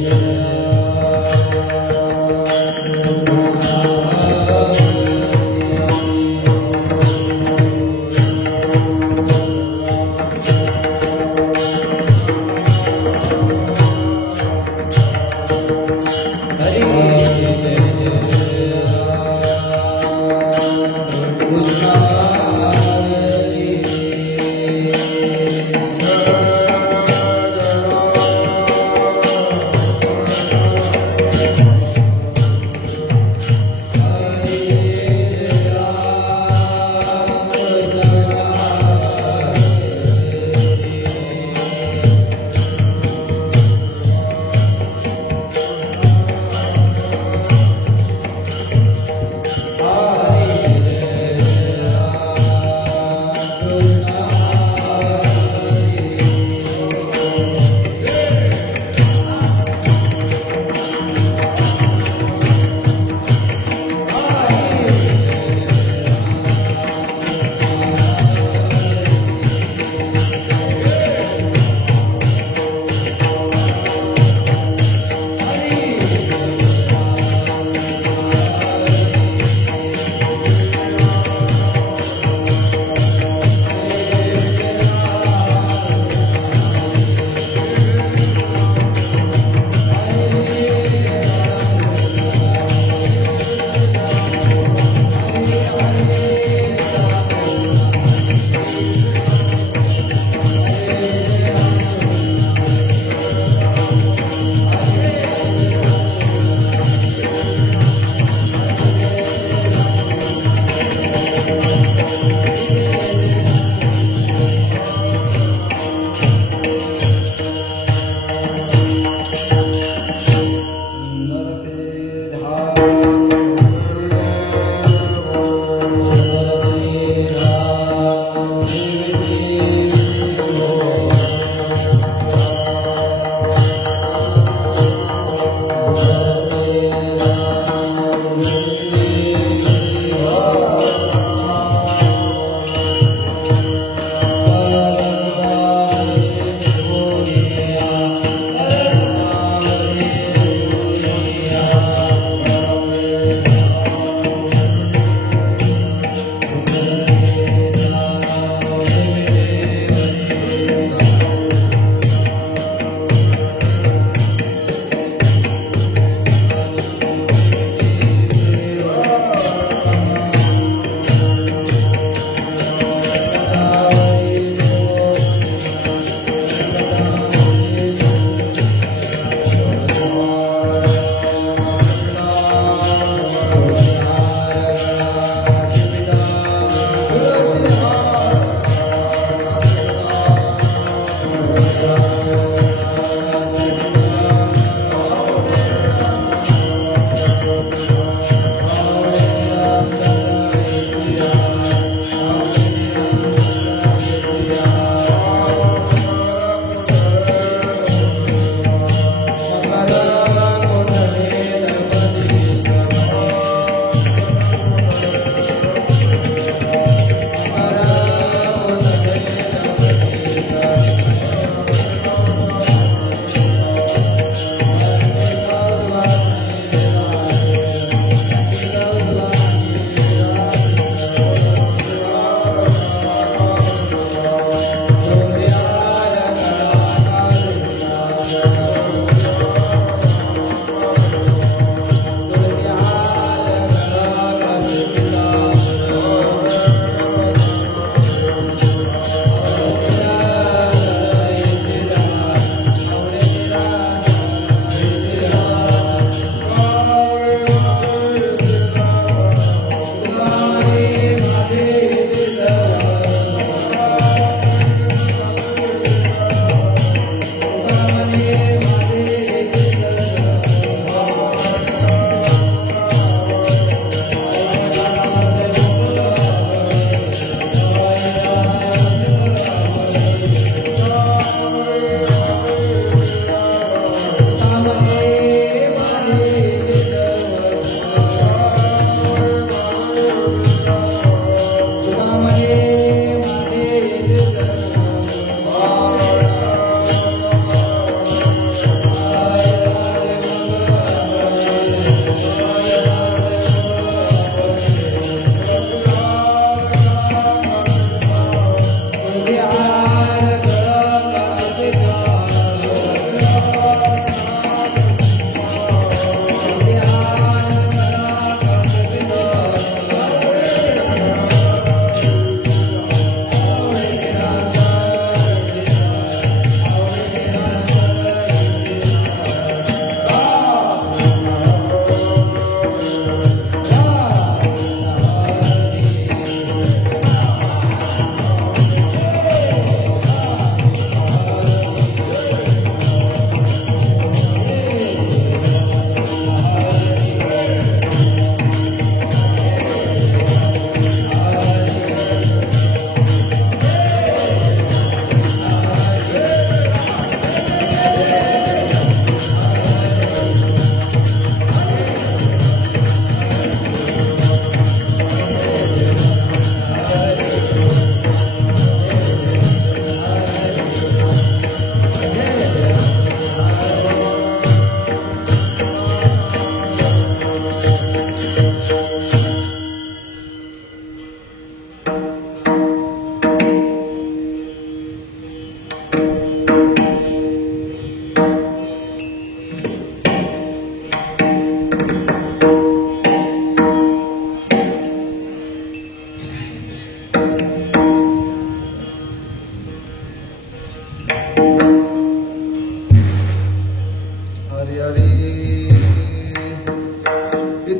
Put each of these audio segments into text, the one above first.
जय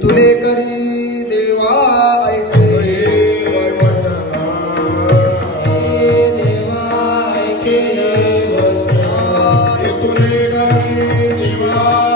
तुले करी देवा ऐके देवा ऐके तुले करी देवा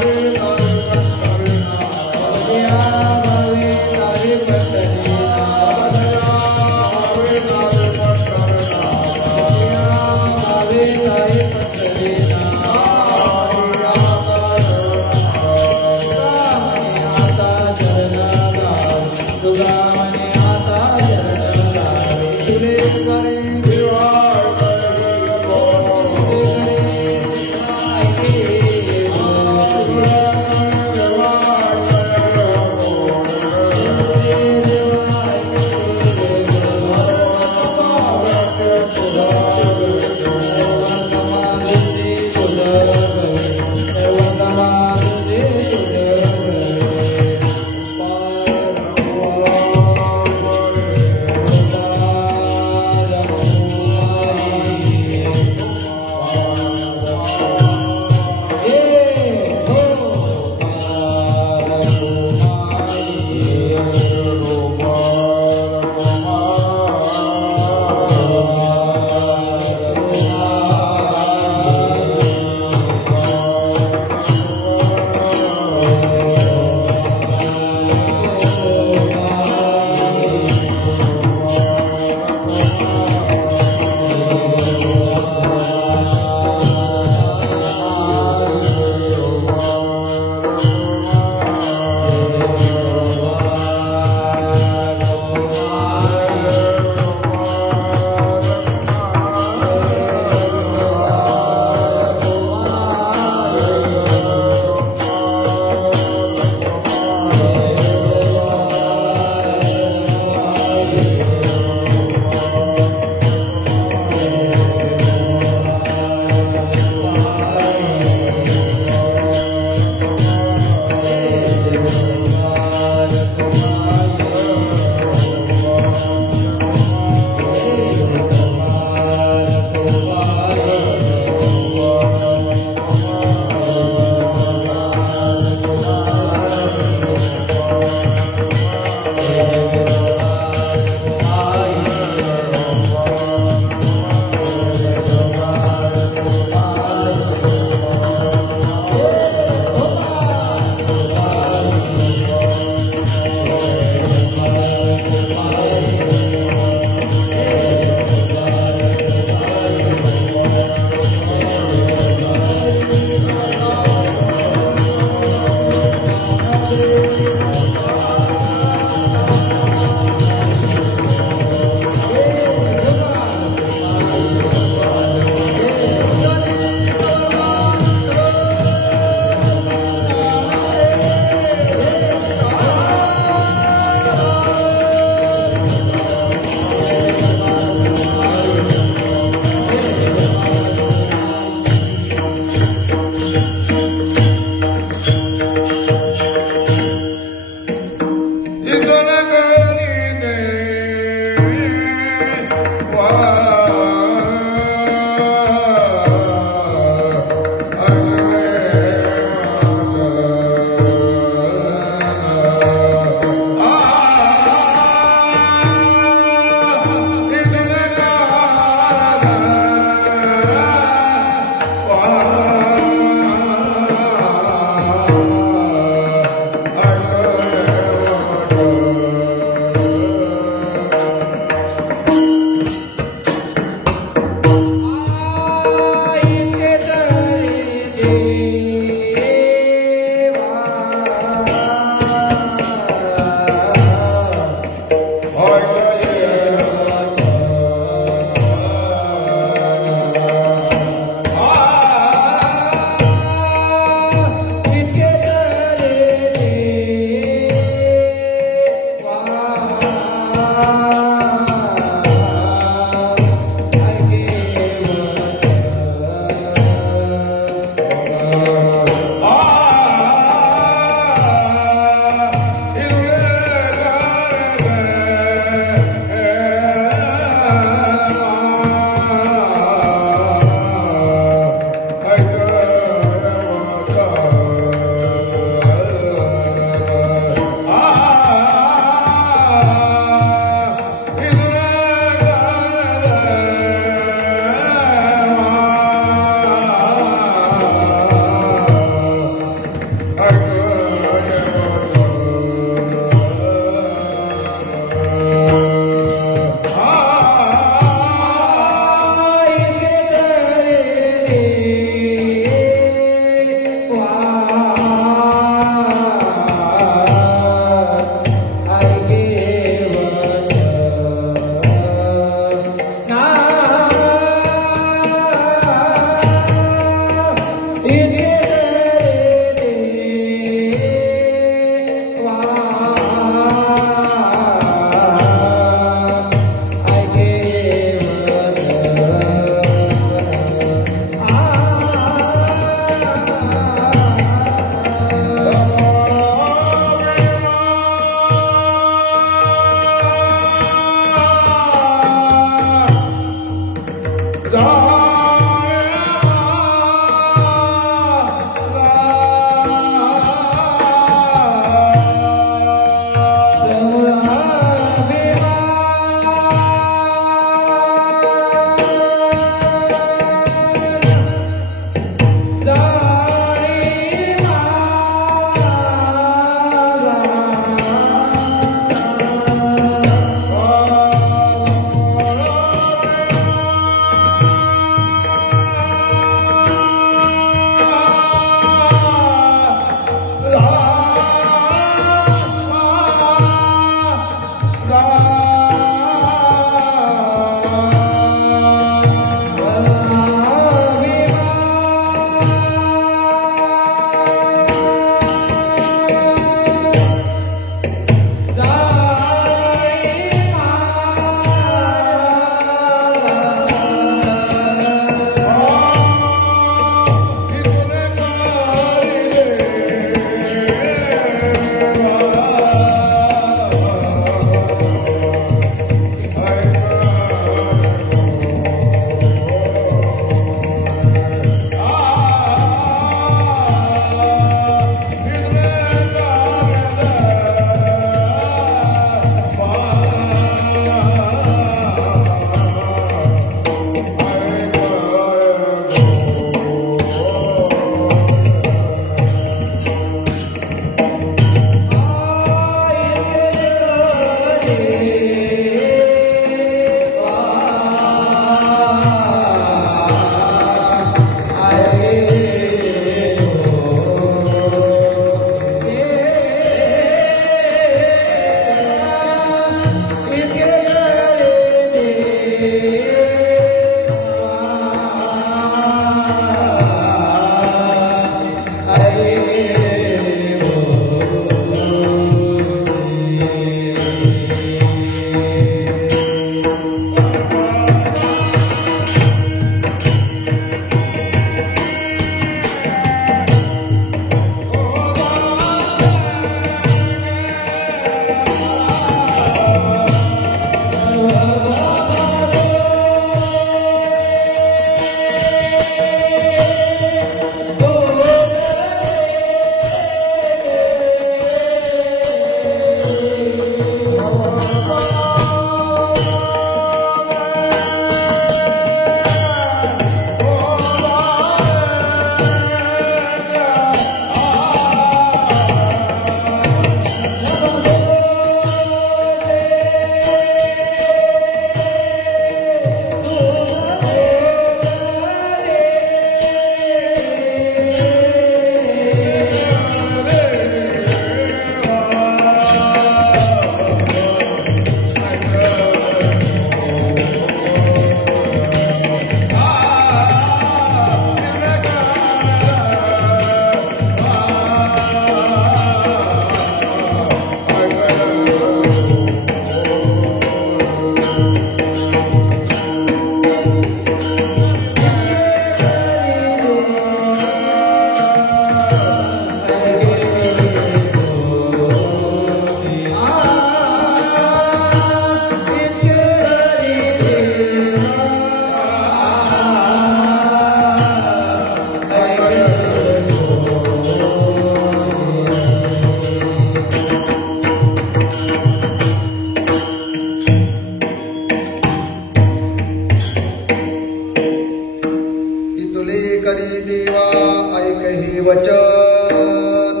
वचन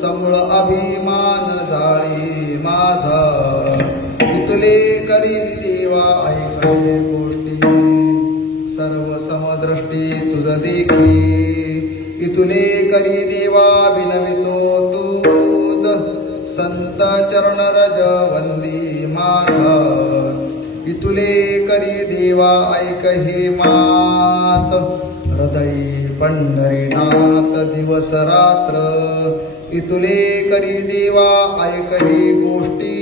समळ अभिमान जाळी माझा इथले करी देवा ऐकले गोष्टी सर्व समदृष्टी तुझ देखी इथुले करी देवा विनवितो तूच संत चरण रज वंदी माझा इथुले करी देवा ऐक हे मात हृदय पंढरीनाथ दिवस रात्र इथुले करी देवा ऐक हे गोष्टी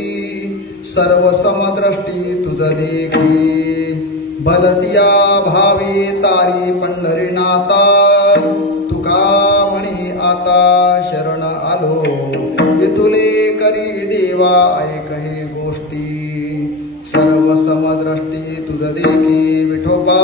सर्व समदृष्टी तुझ देखी भलदिया भावी तारी पंढरीनाथा तुका म्हणी आता शरण आलो इथुले करी देवा ऐक हे गोष्टी सर्व समदृष्टी तुझ देखी विठोबा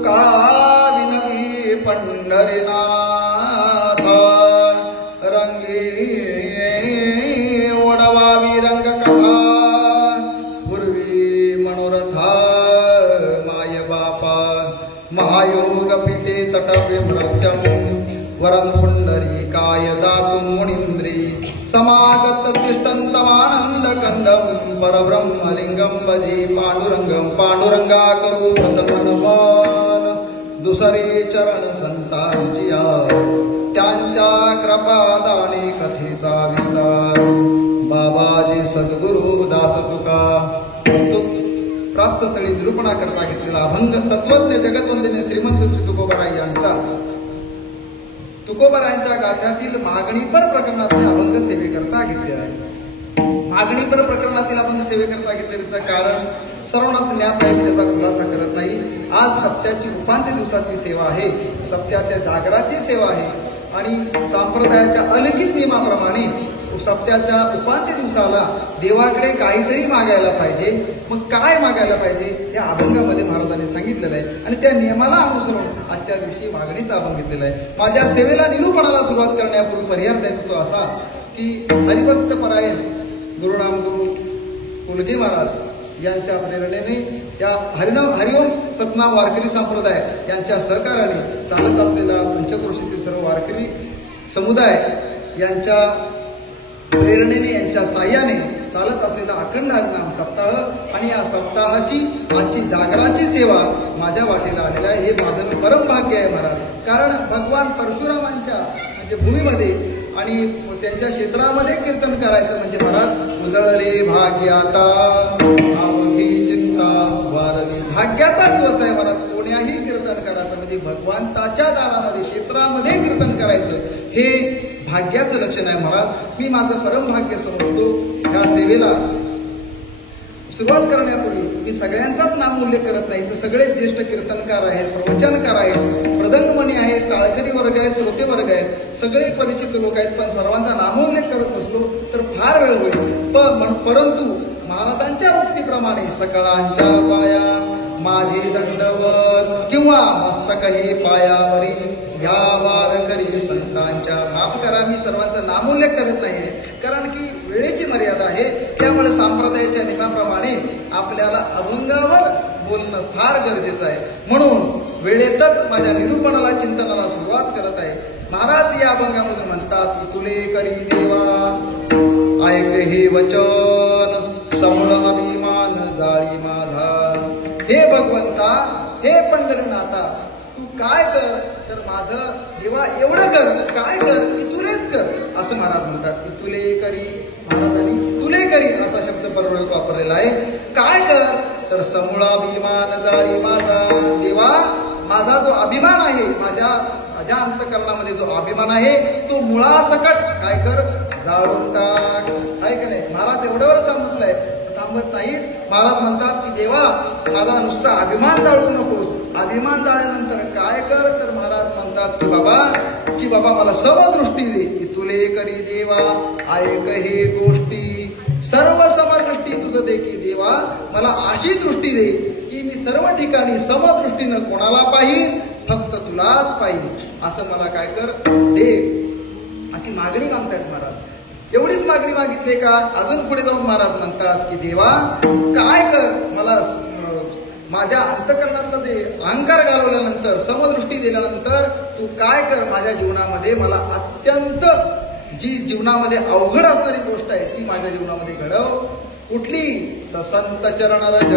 तुका विनवी पंढरीनाथ रंगी ओढवावी रंग कथा पूर्वी मनोरथा माय बापा महायोग पीठे तटव्य मृत्यम वरं पुंडरीकाय दातु मुनींद्री समागत तिष्ठन्तमानंद कंदम परब्रह्मलिंगम भजे पांडुरंगम पांडुरंगा करू व्रतमनमन दुसरे चरण संतांचिया त्यांच्या कृपादाने कथेचा विस्तार बाबाजी सद्गुरु दास तुका प्राप्त स्थळी निरूपणा करता घेतलेला अभंग तत्वज्ञ जगतवंदनीय श्रीमंत श्री तुकोबाराय यांचा तुकोबारायांच्या गाथ्यातील मागणीपर प्रकरणातले अभंग सेवेकरता घेतले आहे. मागणीपर प्रकरणातील अभंग सेवेकरता घेतल्याचं कारण सर्वांनाच ज्ञात आहे, मी त्याचा खुलासा करत नाही. आज सप्त्याची उपांत्य दिवसाची सेवा आहे, सप्त्याच्या जागराची सेवा आहे आणि संप्रदायाच्या अलिखित नियमाप्रमाणे सप्त्याच्या उपांत्य दिवसाला देवाकडे काहीतरी मागायला पाहिजे. मग काय मागायला पाहिजे या अभंगामध्ये महाराजांनी सांगितलेलं आहे आणि त्या नियमाला अनुसरून आजच्या दिवशी मागणीचा अभंग घेतलेला आहे. माझ्या सेवेला निरूपणाला सुरुवात करण्यापूर्वी पर्याय देतो असा की हरिभक्त परायण गुरुनाम गुरु कुलजी महाराज यांच्या प्रेरणेने या हरिओम सतनाम वारकरी संप्रदाय यांच्या सहकार्याने चालत असलेला पंचक्रोशीतील सर्व वारकरी समुदाय यांच्या प्रेरणेने यांच्या साह्याने चालत असलेला अखंड हरिनाम सप्ताह आणि या सप्ताहाची आजची जागराची सेवा माझ्या वाटेला आलेला आहे. हे माझं परमभाग्य आहे महाराज. कारण भगवान परशुरामांच्या म्हणजे भूमीमध्ये आणि त्यांच्या क्षेत्रामध्ये कीर्तन करायचं म्हणजे महाराज उजळले भाग्याता अवघी चिंता वारली भाग्याचा दिवस आहे महाराज. कोण्याही कीर्तन करायचं म्हणजे भगवंताच्या दारामध्ये क्षेत्रामध्ये कीर्तन करायचं हे भाग्याचं लक्षण आहे महाराज. मी माझं परमभाग्य समजतो. या सेवेला सुरुवात करण्यापूर्वी मी सगळ्यांचाच नाम उल्लेख करत नाही, तर सगळे ज्येष्ठ कीर्तनकार आहेत, प्रवचनकार आहेत, मृदंगमणी आहेत, टाळकरी वर्ग आहेत, श्रोते वर्ग आहेत, सगळे परिचित लोक आहेत. पण सर्वांचा नामोल्लेख करत बसलो तर फार वेळ होईल. परंतु महाराजांच्या उक्तीप्रमाणे सकळांच्या पाया माझे दंडवत किंवा मस्तक हे पायावरी या वारकरी संतांच्या. माफ करा, मी सर्वांचा नामोल्लेख करत नाही कारण की वेळेची मर्यादा आहे. त्यामुळे संप्रदायाच्या नियमाप्रमाणे आपल्याला अभंगावर बोलणं फार गरजेचं आहे. म्हणून वेळेतच माझ्या निरूपणाला चिंतनाला सुरुवात करत आहे. महाराज या अभंगामध्ये म्हणतात की तुले करी देवा ऐक हे वचन समळ अभिमान जाळी माझा. हे भगवंता, हे पंढरीनाथा, तू काय कर तर माझं देवा एवढं कर, काय कर की तुलेच कर असं महाराज म्हणतात. की तुले करी, महाराजांनी तुले करी असा शब्द परवडत वापरलेला आहे. काय कर तर समूळ अभिमान जाळी माझा. देवा माझा जो अभिमान आहे, माझ्या अंतःकरणामध्ये जो अभिमान आहे तो मुळासकट काय कर जाळून टाक. आहे का नाही महाराज? एवढ्यावर सांगितलंय, थांबत नाहीत. महाराज म्हणतात की देवा माझा नुसता अभिमान जाळू नकोस. अभिमान जाळल्यानंतर काय कर तर महाराज म्हणतात की बाबा मला समदृष्टी दे. की तुले करी देवा ऐक हे गोष्टी सर्व समदृष्टी तुझं दे. की देवा मला अशी दृष्टी दे की मी सर्व ठिकाणी समदृष्टीनं कोणाला पाहिजे, फक्त तुलाच पाहिजे असं मला काय कर दे. अशी मागणी मागतायत महाराज. एवढीच मागणी मागितली का? अजून पुढे जाऊन महाराज म्हणतात की देवा काय कर मला माझ्या अंतःकरणातलं जे अहंकार घालवल्यानंतर समदृष्टी दिल्यानंतर तू काय कर माझ्या जीवनामध्ये मला अत्यंत जी जीवनामध्ये अवघड असणारी गोष्ट आहे ती माझ्या जीवनामध्ये घडव. कुठली? तर संत चरण रज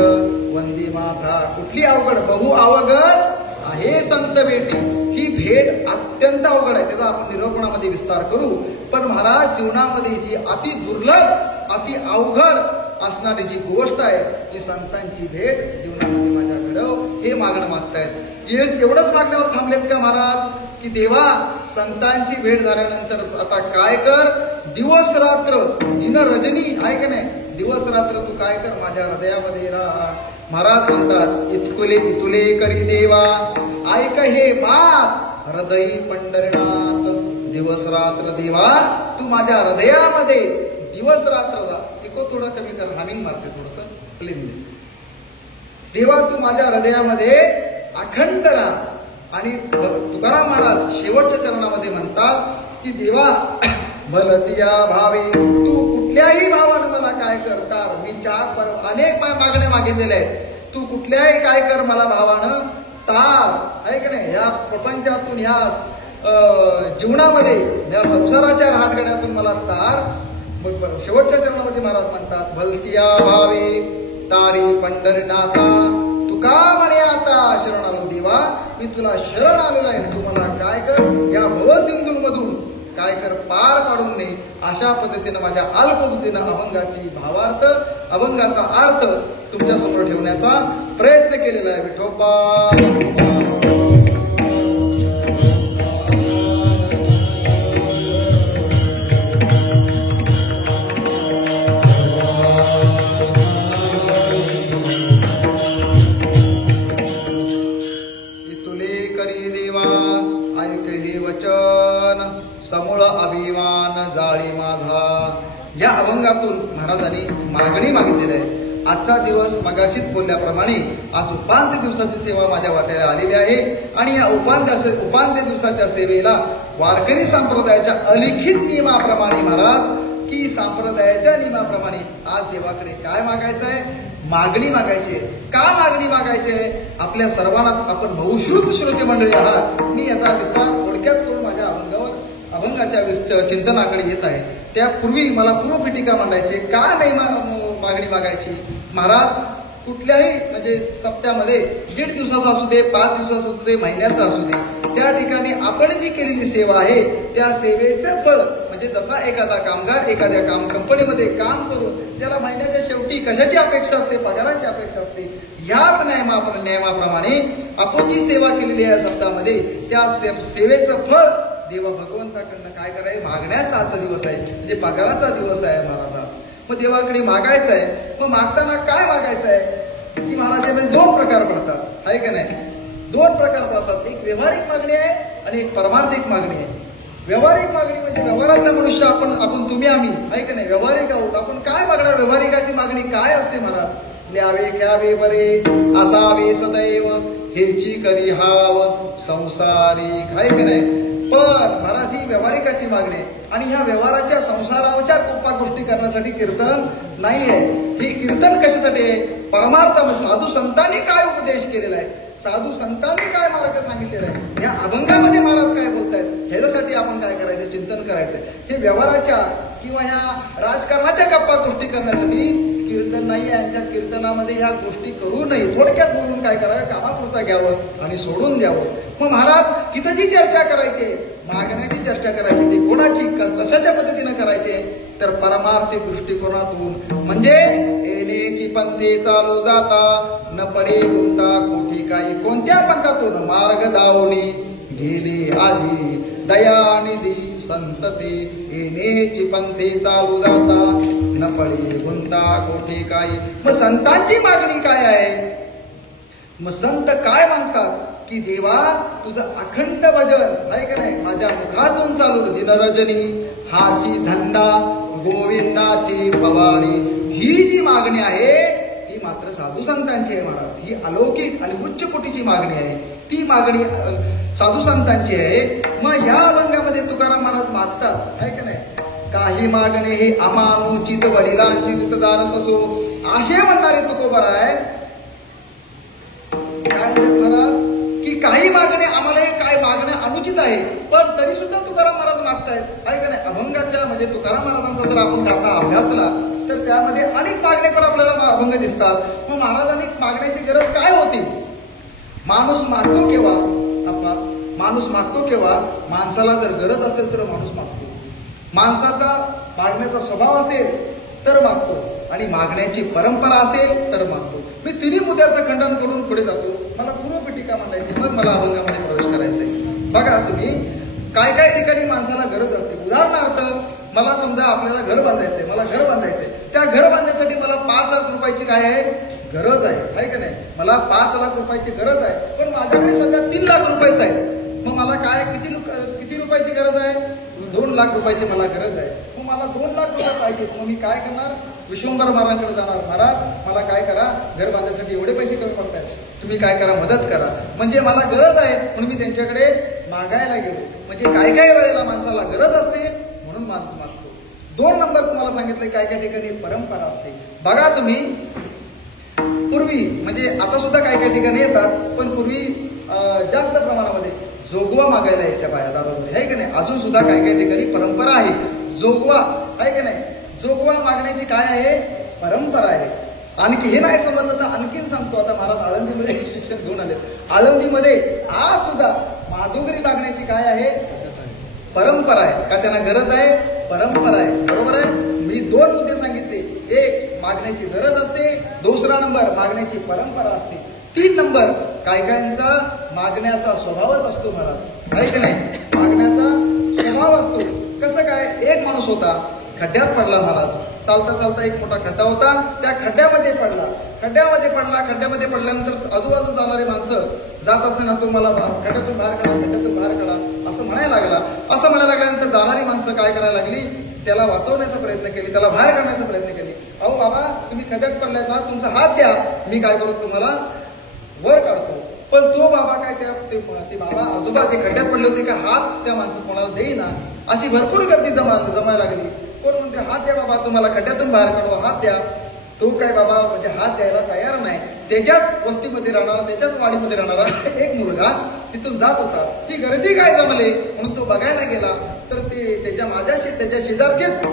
वंदी माथा. कुठली अवघड? बहु अवघड आहे संत भेटी. ही भेट अत्यंत अवघड आहे, त्याचा आपण निरूपणामध्ये विस्तार करू. पण महाराज जीवनामध्ये जी अति दुर्लभ अति अवघड असणारी जी गोष्ट आहे ती संतांची भेट जीवनामध्ये माझ्या घडव हे मागणं मागतायत. एवढंच मागण्यावर थांबलेत का महाराज? की देवा संतांची भेट झाल्यानंतर आता काय कर? दिवस रात्र दिन रजनी आहे का नाही, दिवस रात्र तू काय कर माझ्या हृदयामध्ये राहा. महाराज म्हणतात इतुले करी देवा ऐक हे बात हृदय पंढरीनाथ. दिवस रात्र देवा तू माझ्या हृदयामध्ये दिवस रात्र राहा. इको थोडं कमी कर, हामिंग मारते थोडस प्लेन. देवा तू माझ्या हृदयामध्ये अखंड राहा. आणि तुकाराम महाराज शेवटच्या चरणामध्ये म्हणतात की देवा भलतिया भावे तू कुठल्याही भावानं मला काय करता. मी अनेक मागण्या मागितलेल्या आहेत. तू कुठल्याही काय कर मला भावानं तार आहे की नाही. या प्रपंचातून ह्या जीवनामध्ये या संसाराच्या राहतगड्यातून मला तार. शेवटच्या चरणामध्ये महाराज म्हणतात भलतिया भावे तारी पंढरीनाथा तुका म्हणे आता शरण आलो देवा मी तुला शरण आलेला आहे. तू मला काय कर या भवसिंधूमधून काय कर पार पाडून ने. अशा पद्धतीनं माझ्या अल्पबुद्धीनं अभंगाची भावार्थ अभंगाचा अर्थ तुमच्या समोर ठेवण्याचा प्रयत्न केलेला आहे. विठोबा समूळ अभिमान जाळी माझा. या अभंगातून महाराजांनी मागणी मागितलेली आहे. आजचा दिवस मगाशीच बोलल्याप्रमाणे आज उपांत्य दिवसाची सेवा माझ्या वाट्याला आलेली आहे. आणि या उपांत्य दिवसाच्या सेवेला वारकरी संप्रदायाच्या अलिखित नियमाप्रमाणे महाराज की संप्रदायाच्या नियमाप्रमाणे आज देवाकडे काय मागायचं आहे. मागणी मागायची आहे. का मागणी मागायची आहे. आपल्या सर्वांना आपण बहुश्रुत श्रोते मंडळी आहात. मी याचा विस्तार थोडक्यात करून माझ्या अभंगाच्या चिंतनाकडे येत आहे. त्यापूर्वी मला पूर्वपीठिका मांडायची. का नाही मागणी मागायची. महाराज कुठल्याही म्हणजे सप्त्यामध्ये 1.5 दिवसाचा असू दे 5 दिवसाचा असू दे महिन्याचा असू दे त्या ठिकाणी आपण जी केलेली सेवा आहे त्या सेवेचं फळ म्हणजे जसा एखादा कामगार एखाद्या कंपनीमध्ये काम करून त्याला महिन्याच्या शेवटी कशाची अपेक्षा असते पगाराची अपेक्षा असते. ह्याच नियमाप्रमाणे आपण जी सेवा केलेली आहे सप्ताहामध्ये त्या सेवेचं फळ देवा भगवंताकडनं काय करायचं मागण्याचा आजचा दिवस आहे म्हणजे पगाराचा दिवस आहे महाराज. मग देवाकडे मागायचं आहे. मग मागताना काय मागायचं आहे की महाराजांमध्ये 2 प्रकार पडतात आहे का नाही. 2 प्रकार पडतात. एक व्यवहारिक मागणी आहे आणि एक परमार्थिक मागणी आहे. व्यवहारिक मागणी म्हणजे व्यवहारातला मनुष्य आपण तुम्ही आम्ही आहे का नाही व्यावहारिक आहोत. आपण काय मागणार. व्यवहारिकाची मागणी काय असते महाराज. ल्यावे घ्यावे बरे असावे सदैव हेची करी हाव संसारिक आहे का नाही. पण महाराज ही व्यवहारिकाची मागणी आहे. आणि ह्या व्यवहाराच्या संसाराच्या कृपा गोष्टी करण्यासाठी कीर्तन नाहीये. हे कीर्तन कशासाठी आहे. परमार्थामध्ये साधू संतांनी काय उपदेश केलेला आहे. साधू संतांनी काय मार्ग सांगितलेला आहे. या अभंगामध्ये महाराज काय बोलतायत ह्याच्यासाठी आपण काय करायचं चिंतन करायचं. हे व्यवहाराच्या किंवा ह्या राजकारणाच्या गप्पा गोष्टी करण्यासाठी कीर्तन नाही आहे. त्या कीर्तनामध्ये ह्या गोष्टी करू नये. थोडक्यात बोलून काय करावं कामापुरता घ्यावं आणि सोडून द्यावं. मग महाराज इथं जी चर्चा करायची मागण्याची चर्चा करायची ती कोणाची कशाच्या पद्धतीनं करायची तर परमार्थिक दृष्टिकोनातून म्हणजे येण्याची पंथे चालू जाता न पडे गुंता कोठी काही कोणत्या पंथातून मार्ग दावणी गेले आधी दयानिधी संतते येण्याची पंथे चालू जाता न पडे गुंता कोठी काही. मग संतांची मागणी काय आहे. मग संत काय म्हणतात की देवा तुझं अखंड भजन नाही का नाही माझ्या मुखातून चालू दिनरजनी हाची धंदा गोविंदाची भवानी. ही जी मागणी आहे ती मात्र साधू संतांची आहे महाराज. ही अलौकिक आणि उच्च कोटीची मागणी आहे. ती मागणी साधू संतांची आहे. मग या अभंगामध्ये तुकाराम महाराज मागतात आहे का नाही काही मागणे हे अमानुचित वडिलांची दान असो असे म्हणणारे तुकोबार आहे. काय म्हणतात महाराज की काही मागणे आम्हाला काय मागणं अनुचित आहे पण तरी सुद्धा तुकाराम महाराज मागतायत आहे का नाही. अभंगाच्या म्हणजे तुकाराम महाराजांचा जर आपण आता अभ्यासला तर त्यामध्ये अनेक मागणे पण आपल्याला अभंग दिसतात. मग महाराजांनी मागण्याची गरज काय होती. माणूस मागतो केव्हा माणूस मागतो केव्हा माणसाला जर गरज असेल तर माणूस मागतो. माणसाचा मागण्याचा स्वभाव असेल तर मागतो आणि मागण्याची परंपरा असेल तर मागतो. मी तिन्ही मुद्द्याचं खंडन करून पुढे जातो. मला पूर्वपीठिका मांडायची मग मला अभंगामध्ये प्रवेश करायचा. बघा तुम्ही काय काय ठिकाणी माणसाला गरज असते. उदाहरणार्थ मला समजा आपल्याला घर बांधायचंय मला घर बांधायचंय. त्या घर बांधण्यासाठी मला 5 लाख रुपयाची काय आहे गरज आहे का नाही. मला 5 लाख रुपयाची गरज आहे पण माझ्याकडे सध्या 3 लाख रुपयाच आहे. मग मला काय किती रुपयाची गरज आहे 2 लाख रुपयाची मला गरज आहे. मग मला 2 लाख रुपये पाहिजे. मग मी काय करणार? विश्वंभर महाराजांकडे जाणार. महाराज मला काय करा, घर बांधण्यासाठी एवढे पैसे कमी पडतायत, तुम्ही काय करा, मदत करा. म्हणजे मला गरज आहे म्हणून मी त्यांच्याकडे मागायला गेलो. म्हणजे काय काय वेळेला माणसाला गरज असते म्हणून माणूस मागतो. 2 नंबर तुम्हाला सांगितले काय काय ठिकाणी परंपरा असते. बघा तुम्ही पूर्वी म्हणजे आता सुद्धा काय काय ठिकाणी येतात, पण पूर्वी जास्त प्रमाणामध्ये जोगवा मागायला यायच्या बाया दारोमध्ये, आहे की नाही. अजून सुद्धा काय काय ठिकाणी परंपरा आहे जोगवा, आहे की नाही. जोगवा मागण्याची काय आहे परंपरा आहे. आणखी हे नाही समजलं तर आणखीन सांगतो. आता महाराज आळंदीमध्ये शिक्षण घेऊन आले. आळंदीमध्ये आज सुद्धा माधुकरी मागण्याची काय आहे परंपरा आहे. का त्यांना गरज आहे? परंपरा आहे. बरोबर आहे. मी 2 मुद्दे सांगितले. 1 मागण्याची गरज असते, 2 नंबर मागण्याची परंपरा असते, 3 नंबर काय कायांचा मागण्याचा स्वभावच असतो महाराज, आहे की नाही. मागण्याचा स्वभाव असतो. कसं काय? एक माणूस होता, खड्ड्यात पडला महाराज. चालता चालता एक मोठा खड्डा होता, त्या खड्ड्यामध्ये पडला. खड्ड्यामध्ये पडल्यानंतर आजूबाजू जाणारी माणसं जात असताना तुम्हाला खड्ड्यातून बाहेर काढा असं म्हणायला लागला. असं म्हणायला लागल्यानंतर जाणारी माणसं काय करायला लागली, त्याला वाचवण्याचा प्रयत्न केली, त्याला बाहेर काढण्याचा प्रयत्न केली. अहो बाबा तुम्ही खड्ड्यात पडलाय ना, तुमचा हात द्या, मी काय करतो तुम्हाला वर काढतो. पण तो बाबा काय ते बाबा आजोबा ते खड्ड्यात पडले होते का हात त्या माणसं कोणाला देईना. अशी भरपूर गर्दी जमायला लागली. कोण म्हणते हात द्या बाबा, तुम्हाला खड्ड्यातून बाहेर काढवा, हात द्या. तो काय बाबा म्हणजे हात द्यायला तयार नाही. त्याच्याच वस्तीमध्ये राहणारा, त्याच्याच वाडीमध्ये राहणारा एक मुलगा तिथून जात होता. ती गर्दी काय जमले म्हणून तो बघायला गेला, तर ते त्याच्या शेजारचेच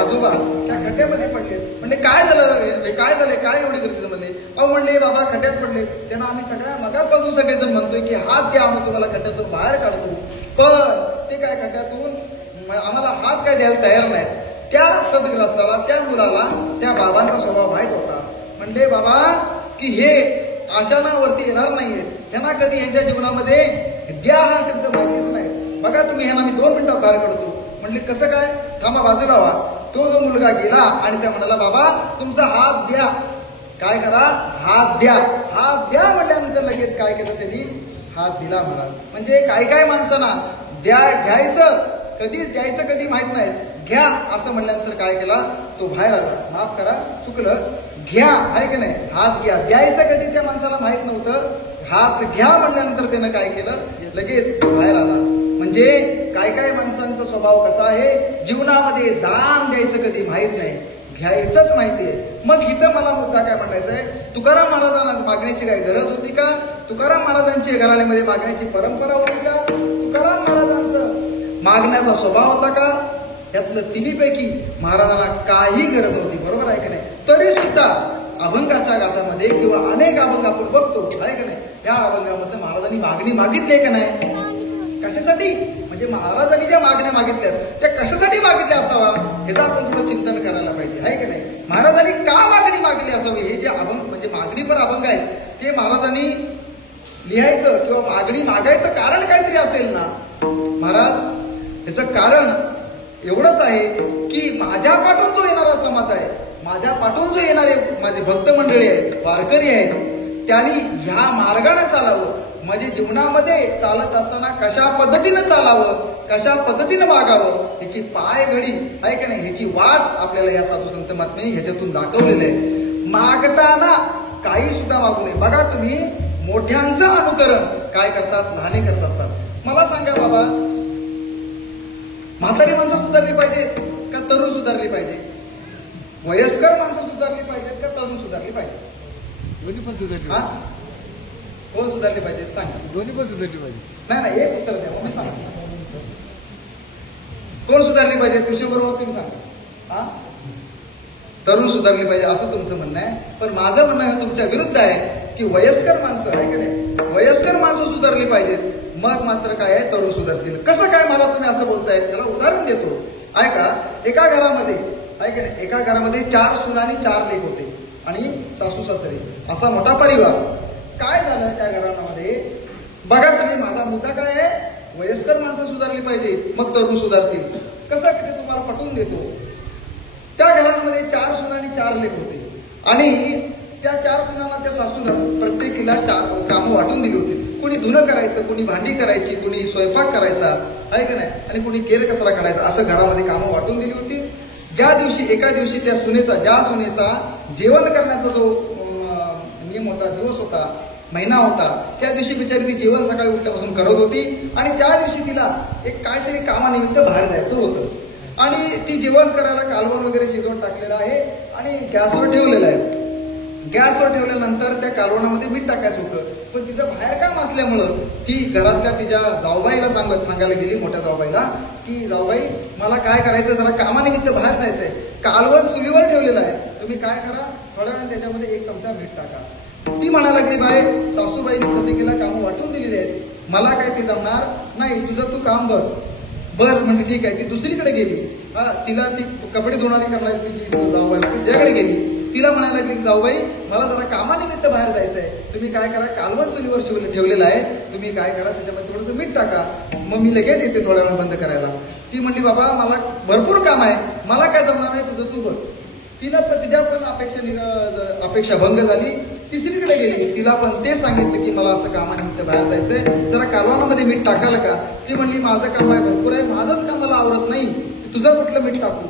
आजोबा त्या खड्ड्यामध्ये पडले. म्हणजे काय झालं काय एवढी गर्दी जमले? अहो म्हणले बाबा खड्ड्यात पडले. त्यांना आम्ही सगळ्या मगापासून सगळेजण म्हणतोय की हात द्या, आम्ही तुम्हाला खड्ड्यातून बाहेर काढतो. पण ते काय खड्ड्यातून आम्हाला हात काय द्यायला तयार नाहीत. त्या सदग्रस्ताला, त्या मुलाला त्या बाबांचा स्वभाव माहित होता. म्हणजे बाबा की हे आशानावरती येणार नाहीये, त्यांना कधी यांच्या जीवनामध्ये द्या हा शब्द माहितीच नाही. बघा तुम्ही ह्यांना मी 2 मिनिटात बाहेर काढतो. म्हणले कसं काय? थांबा बाजूला व्हा. तो जो मुलगा गेला आणि त्या म्हणाला बाबा तुमचा हात द्या. काय करा? हात द्या. हात द्या म्हटल्यानंतर लगेच काय केलं त्यांनी? हात दिला महाराज. म्हणजे काय काय माणसांना घ्यायचं कधी द्यायचं कधी माहित नाही. घ्या असं म्हणल्यानंतर काय केला? तो बाहेर आला. माफ करा चुकलं, घ्या, आहे की नाही. हात घ्या. द्यायचं कधी त्या माणसाला माहित नव्हतं. हात घ्या म्हणल्यानंतर त्यानं काय केलं? लगेच बाहेर आला. म्हणजे काय काय माणसांचा स्वभाव कसा आहे, जीवनामध्ये दान द्यायचं कधी माहित नाही, घ्यायचंच माहितीये. मग इथं मला मुद्दा काय म्हणायचा आहे, तुकाराम महाराजांना मागण्याची काय गरज होती का? तुकाराम महाराजांची घराण्यामध्ये मागण्याची परंपरा होती का? तुकाराम महाराजांचं मागण्याचा स्वभाव होता का? यातलं तिन्हीपैकी महाराजांना काही गरज नव्हती. बरोबर आहे की नाही. तरी सुद्धा अभंगाच्या गाथामध्ये किंवा अनेक अभंग आपण बघतो, आहे की नाही. या अभंगामध्ये महाराजांनी मागणी मागितली का नाही? कशासाठी? म्हणजे महाराजांनी ज्या मागण्या मागितल्या त्या कशासाठी मागितल्या असावा याचं आपण थोडं चिंतन करायला पाहिजे, आहे की नाही. महाराजांनी का मागणी मागली असावी, हे जे अभंग म्हणजे मागणीपर अभंग आहेत ते महाराजांनी लिहायचं किंवा मागणी मागायचं कारण काहीतरी असेल ना महाराज. याचं कारण एवढंच आहे की माझ्या पाठून जो येणारा समाज आहे, माझ्या पाठून जो येणारे माझे भक्त मंडळी आहेत, वारकरी आहेत, त्यांनी ह्या मार्गाने चालावं. म्हणजे जीवनामध्ये चालत असताना कशा पद्धतीनं चालावं, कशा पद्धतीनं वागावं, ह्याची पायघडी आहे की नाही, ह्याची वाट आपल्याला या साधू संत महात्म्यांनी ह्याच्यातून दाखवलेलं आहे. मागताना काही सुद्धा मागू नये. बघा तुम्ही मोठ्यांचं अनुकरण काय करतात, लहाने करत असतात. मला सांगा बाबा, म्हातारी माणसं सुधारली पाहिजेत का तरुण सुधारली पाहिजे? वयस्कर माणसं सुधारली पाहिजेत का तरुण सुधारली पाहिजे? दोन्ही पण सुधारली. हा, कोण सुधारली पाहिजे सांगा? दोन्ही पण सुधारली पाहिजे. नाही एक उत्तर द्या, मी सांगा. कोण सुधारली पाहिजे? तुमच्या बरोबर तुम्ही सांगा. हा, तरुण सुधारली पाहिजे असं तुमचं म्हणणं आहे. पण माझं म्हणणं हे तुमच्या विरुद्ध आहे की वयस्कर माणसं आहे की नाही, वयस्कर माणसं सुधारली पाहिजेत, मग मात्र काय आहे तरुण सुधारतील. कसं काय मला तुम्ही असं बोलताय? त्याला उदाहरण देतो ऐका. एका घरामध्ये आहे की नाही, एका घरामध्ये 4 सून आणि 4 लेक होते आणि सासू सासरे असा मोठा परिवार. काय झालं त्या घरामध्ये बघा तुम्ही. माझा मुद्दा काय आहे, वयस्कर माणसं सुधारली पाहिजे मग तरुण सुधारतील. कसं ते तुम्हाला पटवून देतो. त्या घरामध्ये 4 सून आणि 4 लेक होते आणि त्या 4 सुनांना त्या सासूनं प्रत्येकीला 4 कामं वाटून दिली होती. कोणी धुणं करायचं, कोणी भांडी करायची, कोणी स्वयंपाक करायचा, आहे का नाही, आणि कोणी केर कचरा काढायचा, असं घरामध्ये कामं वाटून दिली होती. ज्या दिवशी एका दिवशी ज्या सुनेचा जेवण करण्याचा जो नियम होता, दिवस होता, महिना होता, त्या दिवशी बिचारी ती जेवण सकाळी उठल्यापासून करत होती आणि त्या दिवशी तिला एक काहीतरी कामानिमित्त बाहेर जायचं होतं आणि ती जेवण करायला कालवण वगैरे शिजवून टाकलेलं आहे आणि गॅसवर ठेवलेलं आहे. गॅसवर ठेवल्यानंतर त्या कालवणामध्ये मीठ टाकायचं होतं, पण तिचं बाहेर काम असल्यामुळं ती घरातल्या तिच्या जाऊबाईला सांगायला गेली, मोठ्या जाऊबाईला, की जाऊबाई मला काय करायचं, जरा कामानिमित्त बाहेर जायचंय, कालवण चुलीवर ठेवलेलं आहे, तुम्ही काय करा, थोड्या वेळाने त्याच्यामध्ये 1 चमचा मीठ टाका. ती म्हणायला लागली, बाय सासूबाईने प्रत्येकीला कामं वाटून दिलेली आहेत, मला काय ते जमणार नाही, तुझं तू काम बर म्हणजे ठीक आहे. ती दुसरीकडे गेली, तिला ती कपडे धुणारी करणारी तिची जाऊबाई तिच्याकडे गेली. तिला म्हणायला लागली, जाऊबाई मला जरा कामानिमित्त बाहेर जायचंय, तुम्ही काय करा, कालवण चुलीवर ठेवलेलं आहे, तुम्ही काय करा, त्याच्यामध्ये थोडंसं मीठ टाका, मग मी लगेच येते थोड्या वेळ बंद करायला. ती म्हणली, बाबा मला भरपूर काम आहे, मला काय जमणार नाही, तुझं तू बघ. तिनं तिच्या पण अपेक्षा भंग झाली, तिसरीकडे गेली, तिला पण ते सांगितलं की मला असं कामानिमित्त बाहेर जायचंय, जरा कालवणामध्ये मीठ टाकायला का. ती म्हणली, माझं काम आहे भरपूर आहे, माझंच काम मला आवडत नाही, तुझं कुठलं मीठ टाकू.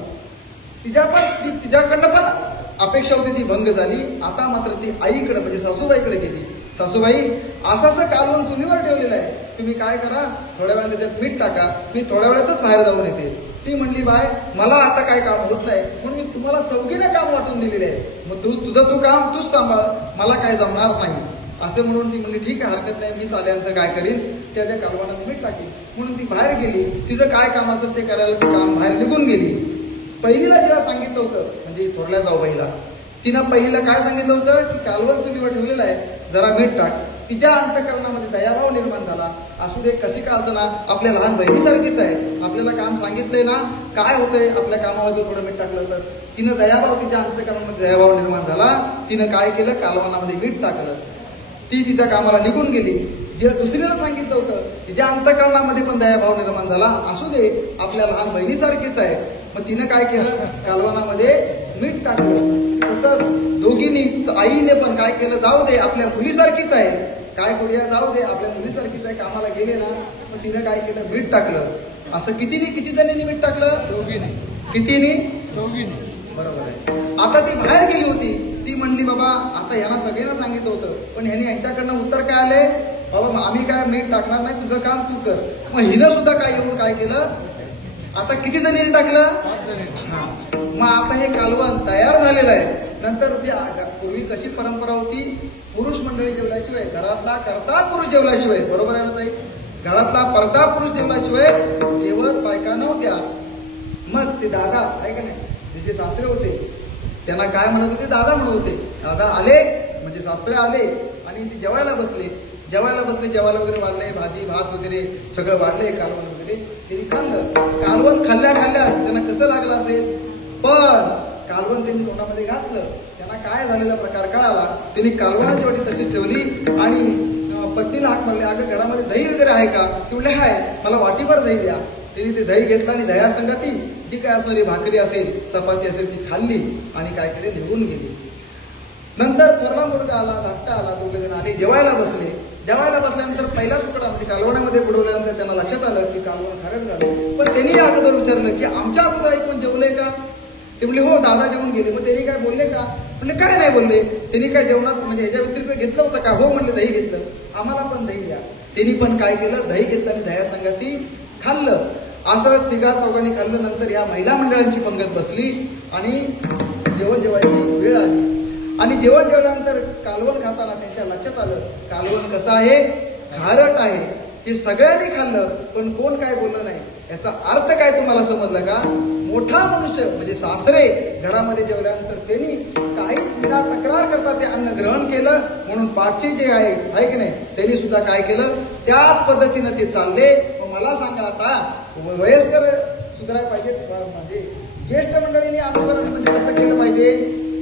तिच्याकडनं पण अपेक्षा होती, ती भंग झाली. आता मात्र ती आईकडे म्हणजे सासूबाईकडे गेली. सासूबाई असं कालवण चुलीवर ठेवलेलं आहे, तुम्ही काय करा, थोड्या वेळाने त्याच्यात मीठ टाका, मी थोड्या वेळातच बाहेर जाऊन येते. ती म्हणली, बाय मला आता काय काम होत नाही, म्हणून मी तुम्हाला चौघीने काम वाटून दिलेले आहे, मग तुझं काम तूच सांभाळ, मला काय जमणार नाही. असं म्हणून ती म्हणली, ठीक आहे, हरकत नाही, मी साल्यांचं काय करीन, त्या कालवणात मीठ टाकेन. म्हणून ती बाहेर गेली, तिचं काय काम असेल ते करायला ती काम बाहेर निघून गेली. पहिलीला जेव्हा सांगितलं होतं, म्हणजे थोरल्या जाऊबाईला, तिनं पहिलीला काय सांगितलं होतं की कालवण चुलीवर ठेवलेलं आहे, जरा मीठ टाक. तिच्या अंतःकरणामध्ये दयाभाव निर्माण झाला. असू दे, कशी का असं ना, आपल्या लहान बहिणीसारखीच आहे, आपल्याला काम सांगितलंय ना, काय होतंय आपल्या कामामध्ये थोडं मीठ टाकलं तर. तिनं दयाभाव, तिच्या अंतःकरणामध्ये दयाभाव निर्माण झाला. तिनं काय केलं, कालवणामध्ये मीठ टाकलं, ती तिच्या कामाला निघून गेली. जे दुसरीला सांगितलं होतं, तिच्या अंतःकरणामध्ये पण दयाभाव निर्माण झाला. असू दे, आपल्या लहान बहिणीसारखीच आहे, मग तिनं काय केलं, कालवणामध्ये मीठ टाकलं. तसं दोघींनी, आईने पण काय केलं, जाऊ दे, आपल्या मुलीसारखीच आहे, काय करूया, जाऊ दे, आपल्या मुलीसारखीच आहे, कामाला गेले ना, मग तिनं काय केलं, मीठ टाकलं. असं किती जणींनी मीठ टाकलं, दोघींनी, कितीनी, दोघींनी, बरोबर आहे. आता ती बाहेर गेली होती, ती म्हणली, बाबा आता ह्यांना सगळ्यांना सांगितलं होतं, पण ह्यांनी यांच्याकडनं उत्तर काय आले, बाबा आम्ही काय मीठ टाकणार नाही, तुझं काम तू कर. मग हिनं सुद्धा काय येऊन काय केलं, आता किती जणींनी टाकलं, 5 जणी. मग आता हे कालवण तयार झालेलं आहे. नंतर ती पूर्वी कशी परंपरा होती, पुरुष मंडळी जेवल्याशिवाय, घरातला करता पुरुष जेवल्याशिवाय, बरोबर आहे ना ताई, घरातला परता पुरुष जेवल्याशिवाय जेवत बायका नव्हत्या. मग ते दादा आहे का नाही, तिचे सासरे होते, त्यांना काय म्हणत होते, दादा म्हणत होते. दादा आले म्हणजे सासरे आले आणि ते जेवायला बसले, जेवायला वगैरे वाढले, भाजी भात वगैरे सगळं वाढले, कालवण वगैरे त्यांनी खाल्लं. कालवण खाल्ल्या त्यांना कसं लागलं असेल, पण कालवण त्यांनी तोंडामध्ये घातलं, त्यांना काय झालेला प्रकार कळाला. त्यांनी कालवणाची वाटी तशी ठेवली आणि पत्नीला हाक मारले, अगं घरामध्ये दही वगैरे आहे का, तेवढे आहे, मला वाटीभर दही द्या. त्यांनी ते दही घेतलं आणि दह्यासंगती जी काय असणारी भाकरी असेल, चपाती असेल, ती खाल्ली आणि काय केले, निघून गेली. नंतर थोरला मुलगा आला, धाकटा आला, दोघे जण आले, जेवायला बसले. जेवायला बसल्यानंतर पहिला तुकडा म्हणजे कालवणामध्ये बुडवल्यानंतर त्यांना लक्षात आलं की कालवण खारट झालं. पण त्यांनी अगोदर विचारलं की आमच्या अगोदर ऐकून जेवले का, ते म्हणले हो दादा जेवून गेले. मग त्यांनी काय बोलले का, म्हणजे काय नाही बोलले. त्यांनी काय जेवणात म्हणजे ह्याच्या व्यतिरिक्त घेतलं होतं का, हो म्हणले दही घेतलं, आम्हाला पण दही द्या. त्यांनी पण काय केलं, दही घेतलं आणि दह्यासंगती खाल्लं. असं 3-4 खाल्लं. नंतर या महिला मंडळांची पंगत बसली आणि जेवण जेवायची वेळ आली आणि जेवण जेवल्यानंतर कालवण खाताना त्यांच्या लक्षात आलं कालवण कसं आहे, खारट आहे. हे सगळ्यांनी खाल्लं पण कोण काय बोललं नाही. याचा अर्थ काय तुम्हाला समजलं का, मोठा मनुष्य म्हणजे सासरे घरामध्ये जेवल्यानंतर त्यांनी काही विना तक्रार करता ते अन्न ग्रहण केलं, म्हणून पाठचे जे आहे की नाही त्यांनी सुद्धा काय केलं, त्याच पद्धतीनं ते चालले. मला सांगा आता वयस्कर सुधारायला पाहिजे, म्हणजे ज्येष्ठ मंडळींनी अनुसरण म्हणजे कसं केलं पाहिजे,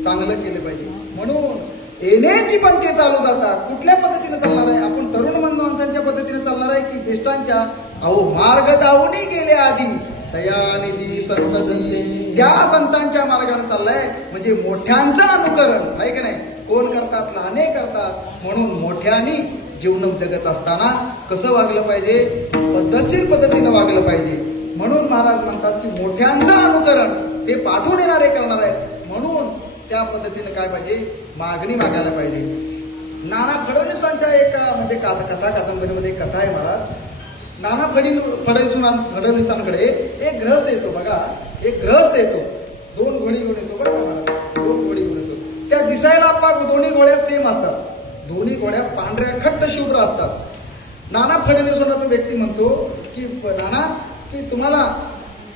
चांगलं केलं पाहिजे. म्हणून येण्याची पण ते चालू जातात. कुठल्या पद्धतीने चालणार आहे, आपण तरुण माणसांच्या पद्धतीने चालणार आहे की ज्येष्ठांच्या, अहो मार्ग दावणी गेले आधी दयानिधी संत त्या संतांच्या मार्गाने चाललाय, म्हणजे मोठ्यांचं अनुकरण आहे की नाही. कोण करतात, लहाने करतात. म्हणून मोठ्यानी जीवन जगत असताना कसं वागलं पाहिजे, पद्धतशीर पद्धतीनं वागलं पाहिजे. म्हणून महाराज म्हणतात की मोठ्यांचं अनुकरण हे पाठवून येणारे करणार आहेत. म्हणून त्या पद्धतीने काय पाहिजे, मागणी मागायला पाहिजे. नाना फडणवीसांच्या एका म्हणजे कथा कादंबरीमध्ये कथा आहे महाराज. नाना फडणवीसांकडे एक ग्रहस्थ येतो बघा, एक ग्रहस्थ येतो, 2 घोडी घेऊन येतो बरं का महाराज, 2 घोडी घेऊन येतो. त्या दिसायला दोन्ही घोड्या सेम असतात, दोन्ही घोड्या पांढऱ्या खट्ट शुभ्र असतात. नाना फडणवीसांना तो व्यक्ती म्हणतो की नाना की तुम्हाला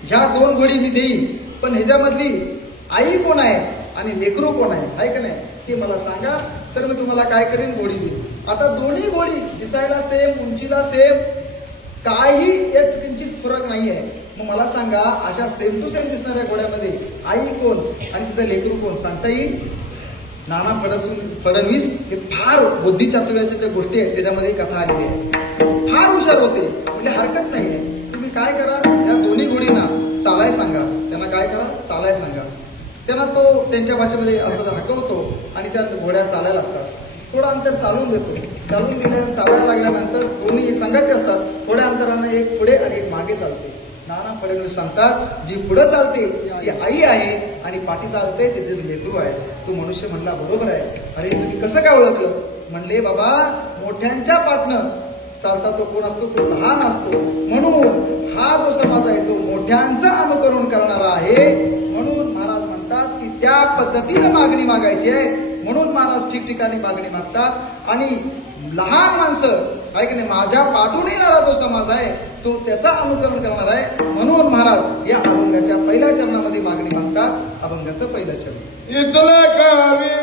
ह्या 2 घोडी मी देईन, पण ह्याच्यामधली आई कोण आहे आणि लेकरू कोण आहे का नाही ते मला सांगा, तर मी तुम्हाला काय करेन, घोडी देईन. आता दोन्ही घोडी दिसायला सेम, उंचीला सेम, काही एक किंचित फरक नाही आहे. मग मला सांगा अशा सेम टू सेम दिसणाऱ्या घोड्यामध्ये आई कोण आणि तिथं लेकरू कोण सांगता येईल? नाना फडणवीस हे फार बुद्धिचातुर्याच्या ज्या गोष्टी आहेत त्याच्यामध्ये कथा आलेली आहे, फार हुशार होते. म्हणजे हरकत नाही आहे, तुम्ही काय करा, या दोन्ही घोडींना चालाय सांगा, त्यांना काय करा, चालाय सांगा. त्यांना तो त्यांच्या भाषेमध्ये असं हाकवतो आणि त्या घोड्या चालायला लागतात. थोडं अंतर चालून देतो, चालून गेल्यानंतर चालायला लागल्यानंतर दोन्ही संघाचे असतात, थोड्या अंतरानं एक पुढे आणि एक मागे चालते. नाना फडणवीस सांगतात जी पुढे चालते ती आई आहे आणि पाठी चालते ते लेकरू आहे. तो मनुष्य म्हणला बरोबर आहे. अरे तुम्ही कसं काय ओळखलं? म्हणले बाबा मोठ्यांच्या पाठनं चालता तो कोण असतो, तो लहान असतो. म्हणून हा जो समाज आहे तो मोठ्यांचं अनुकरण करणारा आहे. म्हणून महाराज म्हणतात की त्या पद्धतीनं मागणी मागायची आहे. म्हणून महाराज ठिकठिकाणी मागणी मागतात आणि लहान माणसं आहे की नाही, माझ्या पाठून येणारा जो समाज आहे तो त्याचा अनुकरण करणार आहे. म्हणून महाराज या अभंगाच्या पहिल्या चरणामध्ये मागणी मागतात. अभंगाचं पहिलं चरण, इथलं कवी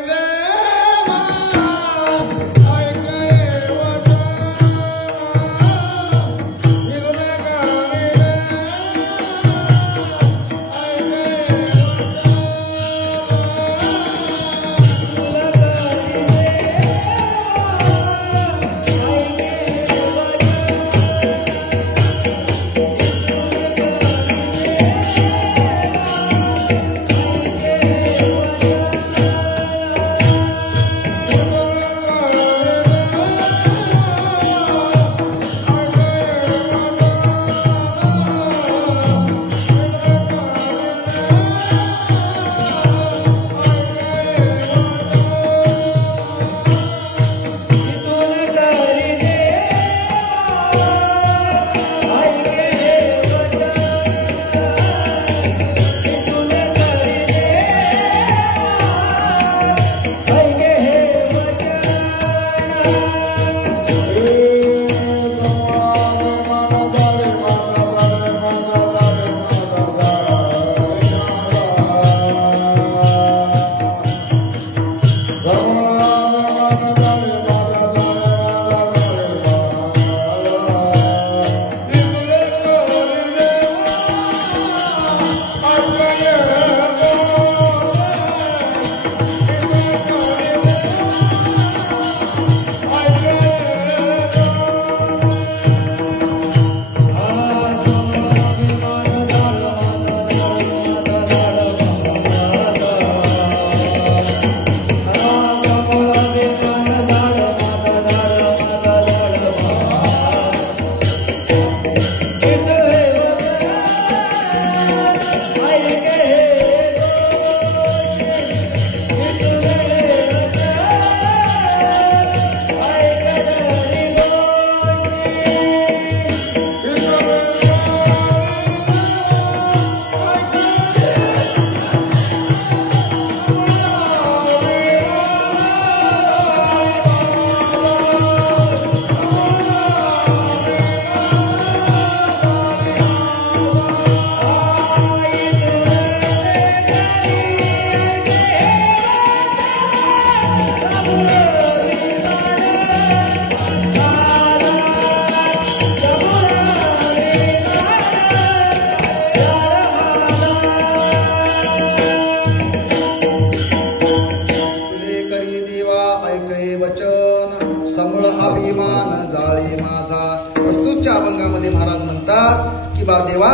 अभिमान जाळे माझा. वस्तूच्या अभंगामध्ये महाराज म्हणतात की बा देवा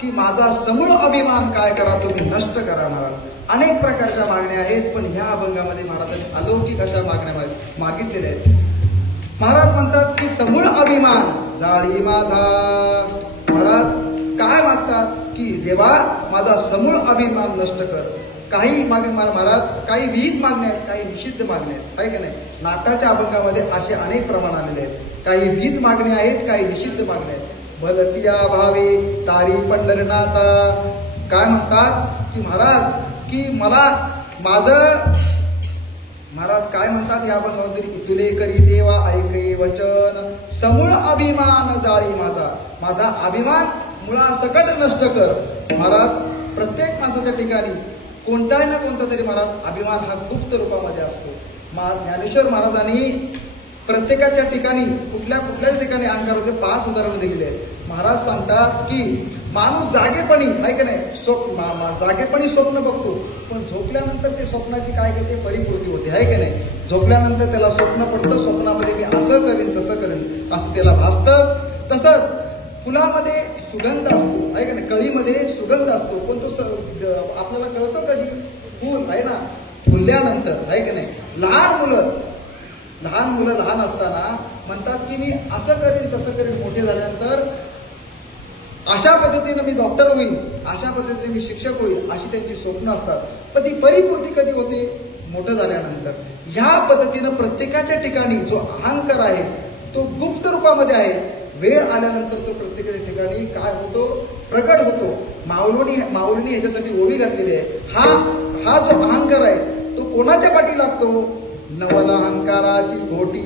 की माझा समूळ अभिमान काय करा तुम्ही नष्ट करा महाराज. अनेक प्रकारच्या मागण्या आहेत, पण ह्या अभंगामध्ये महाराजांनी अलौकिक अशा मागण्या मागितलेल्या आहेत. महाराज म्हणतात की समूळ अभिमान जाळी माझा. महाराज काय मागतात की देवा माझा समूळ अभिमान नष्ट कर. काही मागणी महाराज काही विहित मागण्या आहेत, काही निषिद्ध मागण्या आहेत, आहे की नाही. नाटाच्या अभंगामध्ये असे अनेक प्रमाण आलेले आहेत. काही विहित मागण्या आहेत, काही निषिद्ध मागण्या आहेत. भलतिया भावे तारी पंढरनाथा. काय म्हणतात की महाराज की मला माझं महाराज काय म्हणतात या अभंगामध्ये तुले करी देवा ऐके वचन समूळ अभिमान जाळी माझा. माझा अभिमान मुळासकट नष्ट कर. महाराज प्रत्येक माणसाच्या ठिकाणी कोणताही ना कोणता तरी महाराज अभिमान हा गुप्त रूपामध्ये असतो. ज्ञानेश्वर महाराजांनी प्रत्येकाच्या ठिकाणी कुठल्याच ठिकाणी अहंकाराचे 5 उदाहरण दिलेले आहेत. महाराज सांगतात की माणूस जागेपणी आहे का नाही जागेपणी स्वप्न बघतो, पण झोपल्यानंतर ते स्वप्नाची काय करते परिपूर्ती होते, आहे का नाही. झोपल्यानंतर त्याला स्वप्न पडतं, स्वप्नामध्ये मी असं करेन तसं करेन असं त्याला भासतं. तसंच फुलामध्ये सुगंध असतो, आहे का नाही. कळीमध्ये सुगंध असतो, पण तो आपल्याला कळतो कधी फुल आहे ना फुलल्यानंतर, आहे का नाही. लहान मुलं लहान असताना म्हणतात की मी असं करेन तसं करेन, मोठे झाल्यानंतर अशा पद्धतीने मी डॉक्टर होईल, अशा पद्धतीने मी शिक्षक होईल, अशी त्यांची स्वप्न असतात. पण ती परिपूर्ती कधी होते मोठं झाल्यानंतर. ह्या पद्धतीनं प्रत्येकाच्या ठिकाणी जो अहंकार आहे तो गुप्त रूपामध्ये आहे. वेळ आल्यानंतर तो प्रत्येकाच्या ठिकाणी काय होतो प्रकट होतो. माऊलीने याच्यासाठी ओवी घातलेली आहे. हा जो अहंकार आहे तो कोणाच्या पाठी लागतो. नवल अहंकाराची घोटी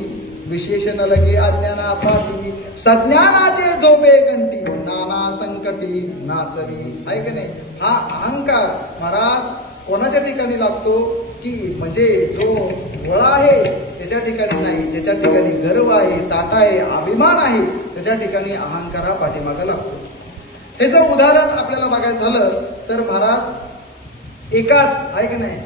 विशेषण लगे अज्ञाना पाठी सज्ञानाचे झोपे कंठी नाना संकटी नाचवी, आहे का नाही. हा अहंकार महाराज कोणाच्या ठिकाणी लागतो की म्हणजे जो वळा आहे त्याच्या ठिकाणी नाही, ज्याच्या ठिकाणी गर्व आहे ताटा आहे अभिमान आहे त्याच्या ठिकाणी अहंकार हा पाठीमागा लागतो. हे जर उदाहरण आपल्याला बघायचं झालं तर महाराज एकाच आहे की नाही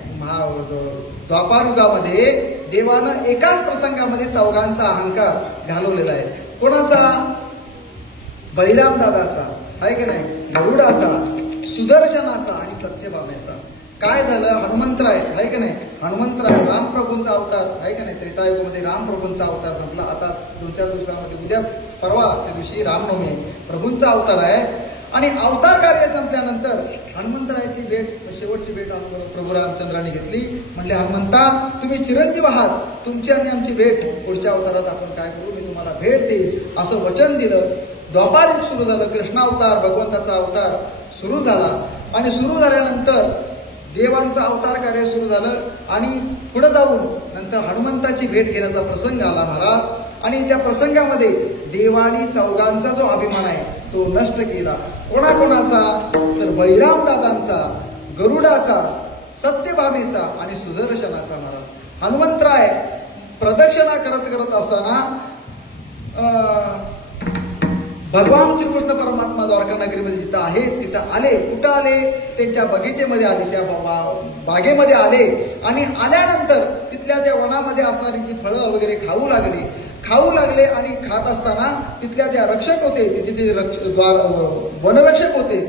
द्वापारयुगामध्ये देवानं एकाच प्रसंगामध्ये चौघांचा अहंकार घालवलेला आहे. कोणाचा. बळीराम दादाचा, आहे की नाही, गरुडाचा, सुदर्शनाचा आणि सत्यभामेचा. काय झालं हनुमंतराय, आहे की नाही. हनुमंतराय रामप्रभूंचा अवतार, आहे की नाही. त्रेतायुगामध्ये रामप्रभूंचा अवतार म्हटला. आता 2-4 दिवसामध्ये उद्याच परवा त्या दिवशी रामनवमी प्रभूंचा अवतार आहे. आणि अवतार कार्य संपल्यानंतर हनुमंतरायाची भेट शेवटची भेट प्रभू रामचंद्राने घेतली. म्हणले हनुमंता तुम्ही चिरंजीव आहात, तुमची आणि आमची भेट पुढच्या अवतारात आपण काय करू, मी तुम्हाला भेट देईल असं वचन दिलं. द्वापारयुग सुरू झालं. कृष्णावतार भगवंताचा अवतार सुरू झाला. आणि सुरू झाल्यानंतर देवांचं अवतार कार्य सुरू झालं. आणि पुढे जाऊन नंतर हनुमंताची भेट घेण्याचा प्रसंग आला महाराज. आणि त्या प्रसंगामध्ये देवानी चौघांचा जो अभिमान आहे तो नष्ट केला. कोणाकोणाचा तर बळीराम दादांचा, गरुडाचा, सत्यभामेचा आणि सुदर्शनाचा. महाराज हनुमंतराय प्रदक्षिणा करत असताना भगवान श्रीकृष्ण परमात्मा द्वारका नगरीमध्ये जिथं आहे तिथं आले. कुठं आले. त्यांच्या बगीचेमध्ये आले, त्या बागेमध्ये आले. आणि आल्यानंतर तिथल्या त्या वनामध्ये असणारी जी फळं वगैरे खाऊ लागले. आणि खात असताना तिथल्या त्या रक्षक होते, तिथे वनरक्षक होते.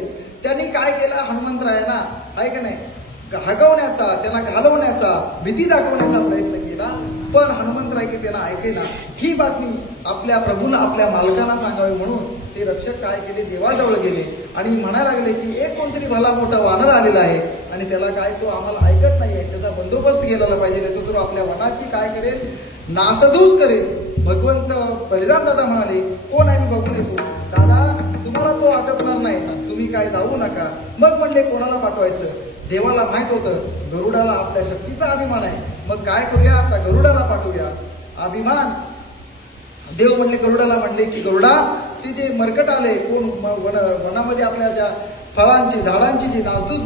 त्यांनी काय केलं हनुमंतरायांना, आहे का नाही, हगवण्याचा, त्यांना घालवण्याचा, भीती दाखवण्याचा प्रयत्न केला. पण हनुमंतराय की त्यांना ऐकेना. ही बातमी आपल्या प्रभूला आपल्या मालकांना सांगावी म्हणून ते रक्षक काय केले देवाजवळ गेले आणि म्हणायला लागले की एक कोणतरी भला मोठा वानर आलेला आहे आणि त्याला काय तो आम्हाला ऐकत नाहीये, त्याचा बंदोबस्त केला पाहिजे, नाही तो आपल्या वनाची काय करेल नासधूस करेल. भगवंत बळीराम दादा म्हणाले कोण आहे मी बघून येतो. दादा तुम्हाला तो आटकणार नाही, तुम्ही काय जाऊ नका. मग म्हणले कोणाला पाठवायचं. देवाला माहित होतं गरुडाला आपल्या शक्तीचा अभिमान आहे, मग काय करूया आता गरुडाला पाठवूया. अभिमान देव म्हणले गरुडाला म्हणले की गरुडा तिथे मरकट आले कोण वनामध्ये आपल्या ज्या फळांची झाडांची जी नासधूस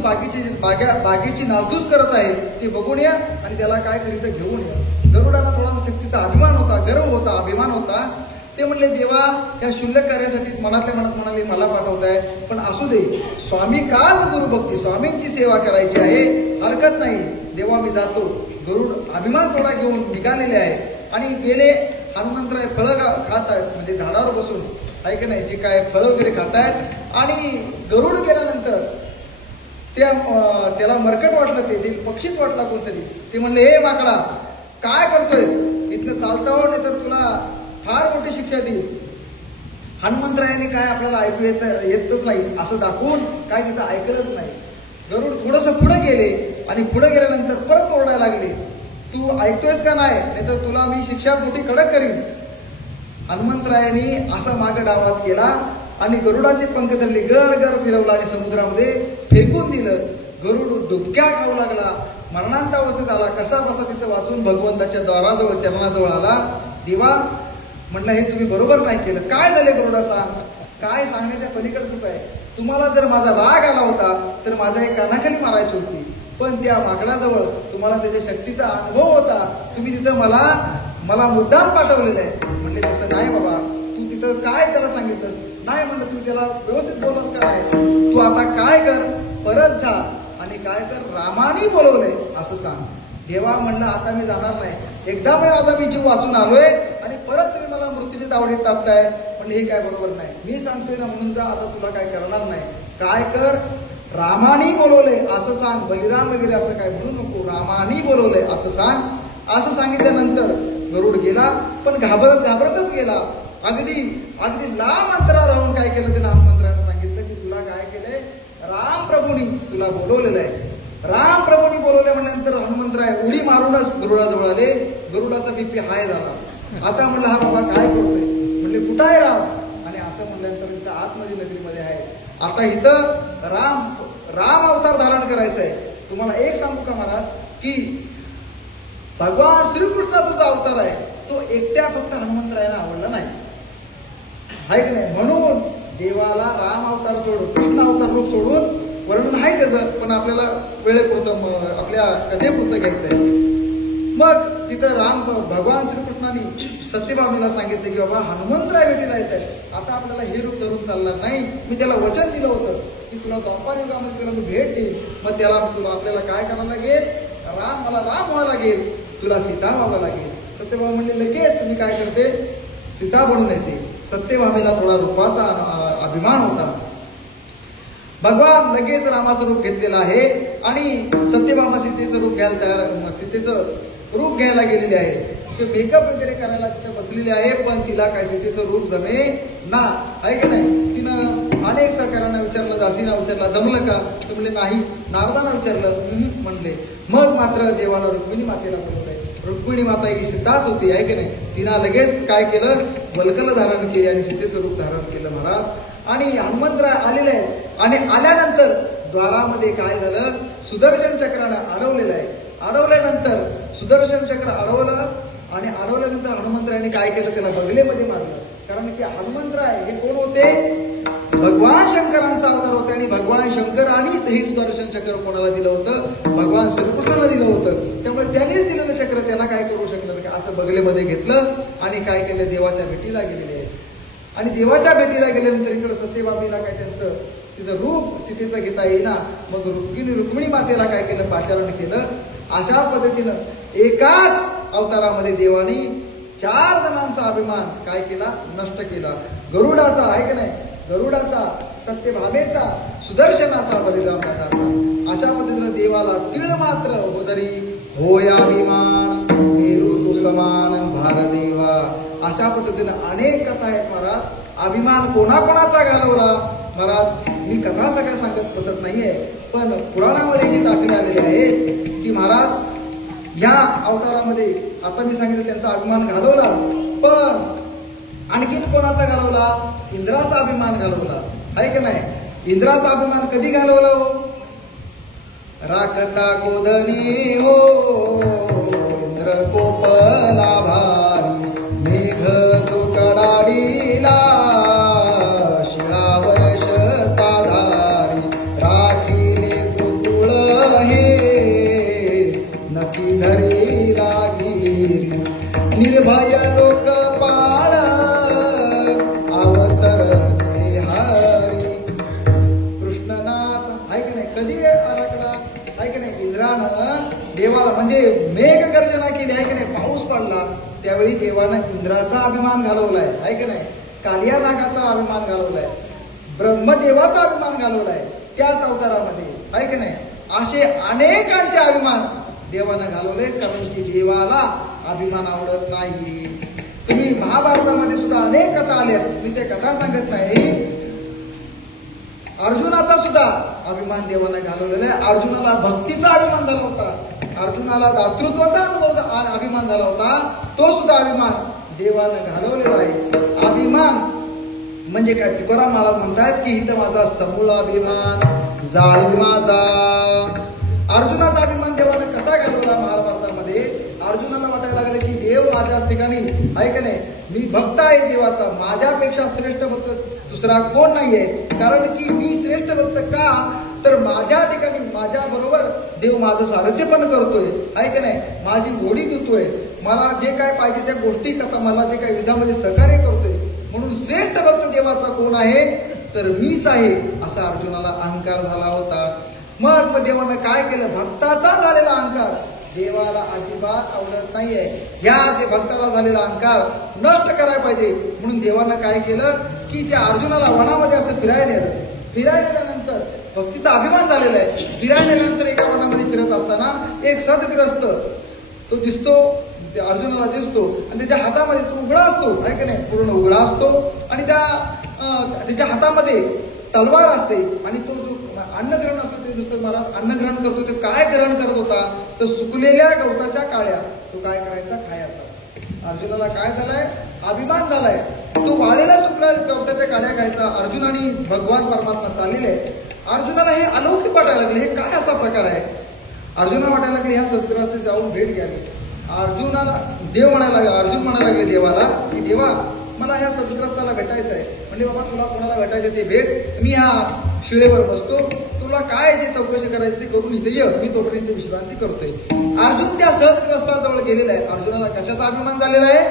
बागेची नासधूस करत आहे ते बघून या आणि त्याला काय करीत घेऊन या. गरुडाला थोडासा शक्तीचा अभिमान होता, गर्व होता, अभिमान होता. ते म्हणले देवा त्या शुल्लक कार्यासाठी मनातल्या मनात म्हणाले मला पाठवताय, पण असू दे स्वामी काल गुरुभक्ती स्वामींची सेवा करायची आहे, हरकत नाही देवा मी जातो. गरुड अभिमान थोडा घेऊन निघालेले आहे आणि गेले हनुमंतराय फळं खात आहेत, म्हणजे झाडावर बसून आहे की नाही, जे काय फळं वगैरे खात आहेत. आणि गरुड गेल्यानंतर त्याला मरकट वाटलं, ते पक्षीच वाटला कोणतरी. ते म्हणले, हे माकडा काय करतोय, इथनं चालता नाही तर तुला फार मोठी शिक्षा देईल. हनुमंतरायाने काय आपल्याला ऐकू येतच नाही असं दाखवून काय तिथं ऐकलंच नाही. गरुड थोडस पुढे गेले आणि पुढे गेल्यानंतर परत ओरडायला लागले, तू ऐकतोयस का नाही तर तुला मी शिक्षा मोठी कडक करीन. हनुमंतरायांनी असा माग डावात केला आणि गरुडाचे पंख धरले, गर गर फिरवला आणि समुद्रामध्ये फेकून दिलं. गरुड डुबक्या खाऊ लागला, मरणांतावस्थेत आला. कसा बसा तिथं वाचून भगवंताच्या द्वाराजवळ चरणाजवळ आला. देवा म्हटलं, हे तुम्ही बरोबर नाही केलं. काय झाले गरुडाचा, काय सांगण्याच्या पलीकडच आहे. तुम्हाला जर माझा राग आला होता तर माझ्या एक कानाखाली मारायची होती, पण त्या माकडाजवळ तुम्हाला त्याच्या शक्तीचा अनुभव होता. तुम्ही तिथं मला मुद्दाम पाठवलेलं आहे. म्हणले, तसं नाही बाबा, तू तिथं काय त्याला सांगितलं नाही. म्हणलं, तू त्याला व्यवस्थित बोलस का नाही. तू आता काय कर, परत जा आणि काय कर, रामाने बोलवलंय असं सांग. देवा म्हणलं, आता मी जाणार नाही. एकदा पण आता मी जीव वाचून आलोय आणि परत तुम्ही मला मृत्यूची तावडीत टाकताय. म्हणले, हे काय बरोबर नाही. मी सांगतोय ना म्हणून जा, आता तुला काय करणार नाही. काय कर, रामानी बोलवलंय असं सांग. बलिराम वगैरे असं काय म्हणू नको, रामानी बोलवलंय असं सांग. असं सांगितल्यानंतर गरुड गेला, पण घाबरतच गेला. अगदी लांब अंतरावर राहून काय केलं, ते हनुमंतरायानं सांगितलं की तुला काय केलंय, राम प्रभूंनी तुला बोलवलेलं आहे. राम प्रभूंनी बोलवले म्हणल्यानंतर हनुमंतराय उडी मारूनच गरुडाजवळ आले. गरुडाचा बीपी हाय झाला. आता म्हणलं, हा बाबा काय करतोय. म्हणले, कुठं आहे राम. आणि असं म्हणल्यानंतर इथं आतमध्ये नगरीमध्ये आहे. आता इथं राम अवतार धारण करायचा आहे. तुम्हाला एक सांगू का महाराज, की भगवान श्रीकृष्णाचा जो अवतार आहे तो एकट्या फक्त हनुमंतरायाला आवडला नाही, आहे की नाही. म्हणून देवाला राम अवतार सोडून, कृष्ण अवतार रूप सोडून वर्णन आहे त्याचं, पण आपल्याला वेळेपुरतं आपल्या कथेपुरतं घ्यायचं आहे. मग तिथं भगवान श्रीकृष्णाने सत्यभामीला सांगितलं की बाबा हनुमंतराय भेटीला येत आहे. आता आपल्याला हे रूप धरून चालणार नाही. मी त्याला वचन दिलं होतं की तुला द्वापार युगामध्ये तुला मी भेट देईल. मग तुला आपल्याला काय करायला लागेल, मला राम व्हावं लागेल, तुला सीता व्हावं लागेल. सत्यभामा म्हणले, लगेच मी काय करते, सीता बनून येते. सत्यभामेला थोडा रूपाचा अभिमान होता. भगवान लगेच रामाचं रूप घेतलेलं आहे आणि सत्यभामा सीतेचं रूप घ्यायला गेलेले आहे. ते मेकअप वगैरे करायला तिथे बसलेली आहे, पण तिला काय सीतेचं रूप जमे ना, आहे की नाही. तिनं अनेक सहकार्यांना विचारलं, दासीना विचारलं, जमलं का, तर म्हणले नाही. नारदांना विचारलं, म्हणले. मग मात्र देवाला रुक्मिणी मातेला बोलवलंय. रुक्मिणी माता ही सिद्धाच होती, आहे की नाही. तिनं लगेच काय केलं, वल्कल धारण केली आणि सीतेचं रूप धारण केलं महाराज. आणि हनुमंतराय आलेले आहेत आणि आल्यानंतर द्वारामध्ये काय झालं, सुदर्शन चक्रानं अडवलेलं आहे. अडवल्यानंतर सुदर्शन चक्र अडवलं आणि अडवल्यानंतर हनुमंतरायाने काय केलं, त्याला बगलेमध्ये मारलं. कारण की हनुमंतराय हे कोण होते, भगवान शंकरांचा अवतार होते आणि भगवान शंकरांनीच हे सुदर्शन चक्र कोणाला दिलं होतं, भगवान श्रीकृष्णाला दिलं होतं. त्यामुळे त्यांनीच दिलेलं चक्र त्यांना काय करू शकणार की असं बगलेमध्ये घेतलं आणि काय केलं, देवाच्या भेटीला गेलेले आहे. आणि देवाच्या भेटीला गेल्यानंतर इकडं सत्यभामीला काय त्यांचं तिचं रूप सीतेचं घेता येईना. मग रुक्मिणी मातेला काय केलं, पाचारण केलं. अशा पद्धतीनं एकाच अवतारामध्ये देवानी 4 जणांचा अभिमान काय केला, नष्ट केला. गरुडाचा, आहे की नाही, गरुडाचा, सत्यभामेचा, सुदर्शनाचा, बलिरामाचा. अशा पद्धतीनं देवाला तीळ मात्र उदरी होयाभिमान मेरू तू समान भारदेवा. अशा पद्धतीनं अनेक कथा आहेत महाराज. अभिमान कोणाकोणाचा घालवला महाराज, मी कथा सगळ्या सांगत बसत नाहीये, पण पुराणामध्ये जे दाखले आलेले आहेत की महाराज या अवतारामध्ये आता मी सांगितलं त्यांचा अभिमान घालवला, पण आणखीन कोणाचा घालवला, इंद्राचा अभिमान घालवला, आहे की नाही. इंद्राचा अभिमान कधी घालवला हो, राखता गोधनी हो इंद्र कोपला भारी मेघ कडाडीला शिळावर शताधारी राखीले पुतुळ हे नकी धरी लागिरी निर्भय लोकपाळ अवतरते हरी. कृष्णनाथ, आहे की नाही, कधी आराखडा, आहे की नाही. इंद्रानं देवाला म्हणजे मेघ गर्जना केली, आहे की नाही, पाऊस पडला त्यावेळी देवानं इंद्राचा अभिमान घालवलाय, आहे की नाही? कालिया नागाचा अभिमान घालवलाय, ब्रह्मदेवाचा अभिमान घालवलाय त्याच अवतारामध्ये, आहे की नाही? असे अनेकांचे अभिमान देवानं घालवले, कारण की देवाला अभिमान आवडत नाही. तुम्ही महाभारतामध्ये सुद्धा अनेक कथा आल्या, मी ते कथा सांगत नाही. अर्जुनाचा सुद्धा अभिमान देवाने घालवलेला आहे. अर्जुनाला भक्तीचा अभिमान झाला होता, अर्जुनाला दातृत्वाचा अभिमान झाला होता, तो सुद्धा अभिमान देवाने घालवलेला आहे. अभिमान म्हणजे काय? तुकाराम महाराज म्हणतात की इथं माझा समूळ अभिमान जाळी माझा. अर्जुनाचा अभिमान देवाने कसा घालवला महाभारतामध्ये? अर्जुनाला वाटायला लागले की देव माझ्या ठिकाणी, आहे का नाही? मी भक्त आहे देवाचा, माझ्यापेक्षा श्रेष्ठ भक्त दुसरा कोण नाहीये. कारण की मी श्रेष्ठ भक्त का? तर माझ्या ठिकाणी माझ्या बरोबर देव माझं सारथ्य पण करतोय, आहे का नाही? माझी गोडी देतोय, मला जे काय पाहिजे त्या गोष्टी करता मला जे काही विधामध्ये सहकार्य करतोय. म्हणून श्रेष्ठ भक्त देवाचा कोण आहे? तर मीच आहे, असा अर्जुनाला अहंकार झाला होता. मग देवानं काय केलं? भक्ताचा झालेला अहंकार देवाला अजिबात आवडत नाहीये. या जे भक्ताला झालेला अहंकार नष्ट करायला पाहिजे म्हणून देवानं काय केलं की त्या अर्जुनाला वनामध्ये असं फिरायला नेलं. फिरायला नेल्यानंतर भक्तीचा अभिमान झालेला आहे. फिरायला नेल्यानंतर एका वनामध्ये फिरत असताना एक सदग्रस्त तो दिसतो, अर्जुनाला दिसतो, आणि त्याच्या हातामध्ये तो उघडा असतो, आहे की नाही? पूर्ण उघडा असतो, आणि त्याच्या हातामध्ये तलवार असते, आणि तो जो अन्नग्रहण असतो ते दुसरं महाराज अन्नग्रहण करतो. ते काय ग्रहण करत होता? तर सुकलेल्या गवताच्या काळ्या तो काय करायचा? खायचा. अर्जुनाला काय झालाय? अभिमान झालाय. तो वाळलेला सुकल्या गवताच्या काळ्या खायचा. अर्जुन आणि भगवान परमात्मा चाललेले. अर्जुनाला हे अलौकिक वाटायला लागले, हे काय असा प्रकार आहे? अर्जुनाला वाटायला लागले ह्या सद्गुरूची जाऊन भेट घ्यावी. अर्जुनाला देव म्हणायला लागला, अर्जुन म्हणायला लागले देवाला की देवा मला ह्या सद्ग्रस्ताला भेटायचं आहे. म्हणजे बाबा तुला कोणाला भेटायचं ते भेट, मी ह्या शिळेवर बसतो, तुला काय जे चौकशी करायची ते करून इथे ये, मी तोपर्यंत विश्रांती करतोय. अर्जुन त्या सद्ग्रस्ताजवळ गेलेला आहे. अर्जुनाला कशाचा अभिमान झालेला आहे?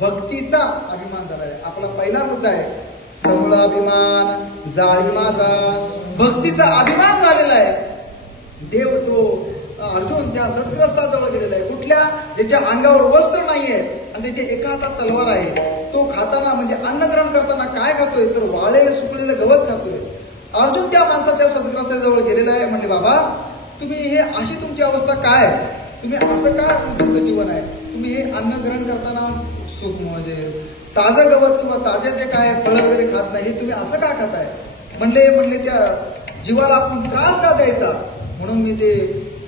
भक्तीचा अभिमान झाला आहे. आपला पहिला मुद्दा आहे समूळ अभिमान जाळी माझा. भक्तीचा अभिमान झालेला आहे. देव तो अर्जुन त्या सद्ग्रस्ताजवळ गेलेला आहे. कुठल्या? ज्याच्या अंगावर वस्त्र नाहीये आणि त्याच्या एका हातात तलवार आहे. तो खाताना म्हणजे अन्न ग्रहण करताना काय खातोय? तर वाळलेले सुकलेलं गवत खातोय. अर्जुन त्या माणसाच्या सद्ग्रस्ताजवळ गेलेला आहे. म्हणजे बाबा तुम्ही हे अशी तुमची अवस्था काय? तुम्ही असं का तुमचं जीवन आहे? तुम्ही हे अन्न ग्रहण करताना म्हणजे ताजं गवत किंवा ताजे जे काय फळं वगैरे खात नाही, तुम्ही असं का खाताय? म्हणले त्या जीवाला आपण त्रास का द्यायचा? म्हणून मी ते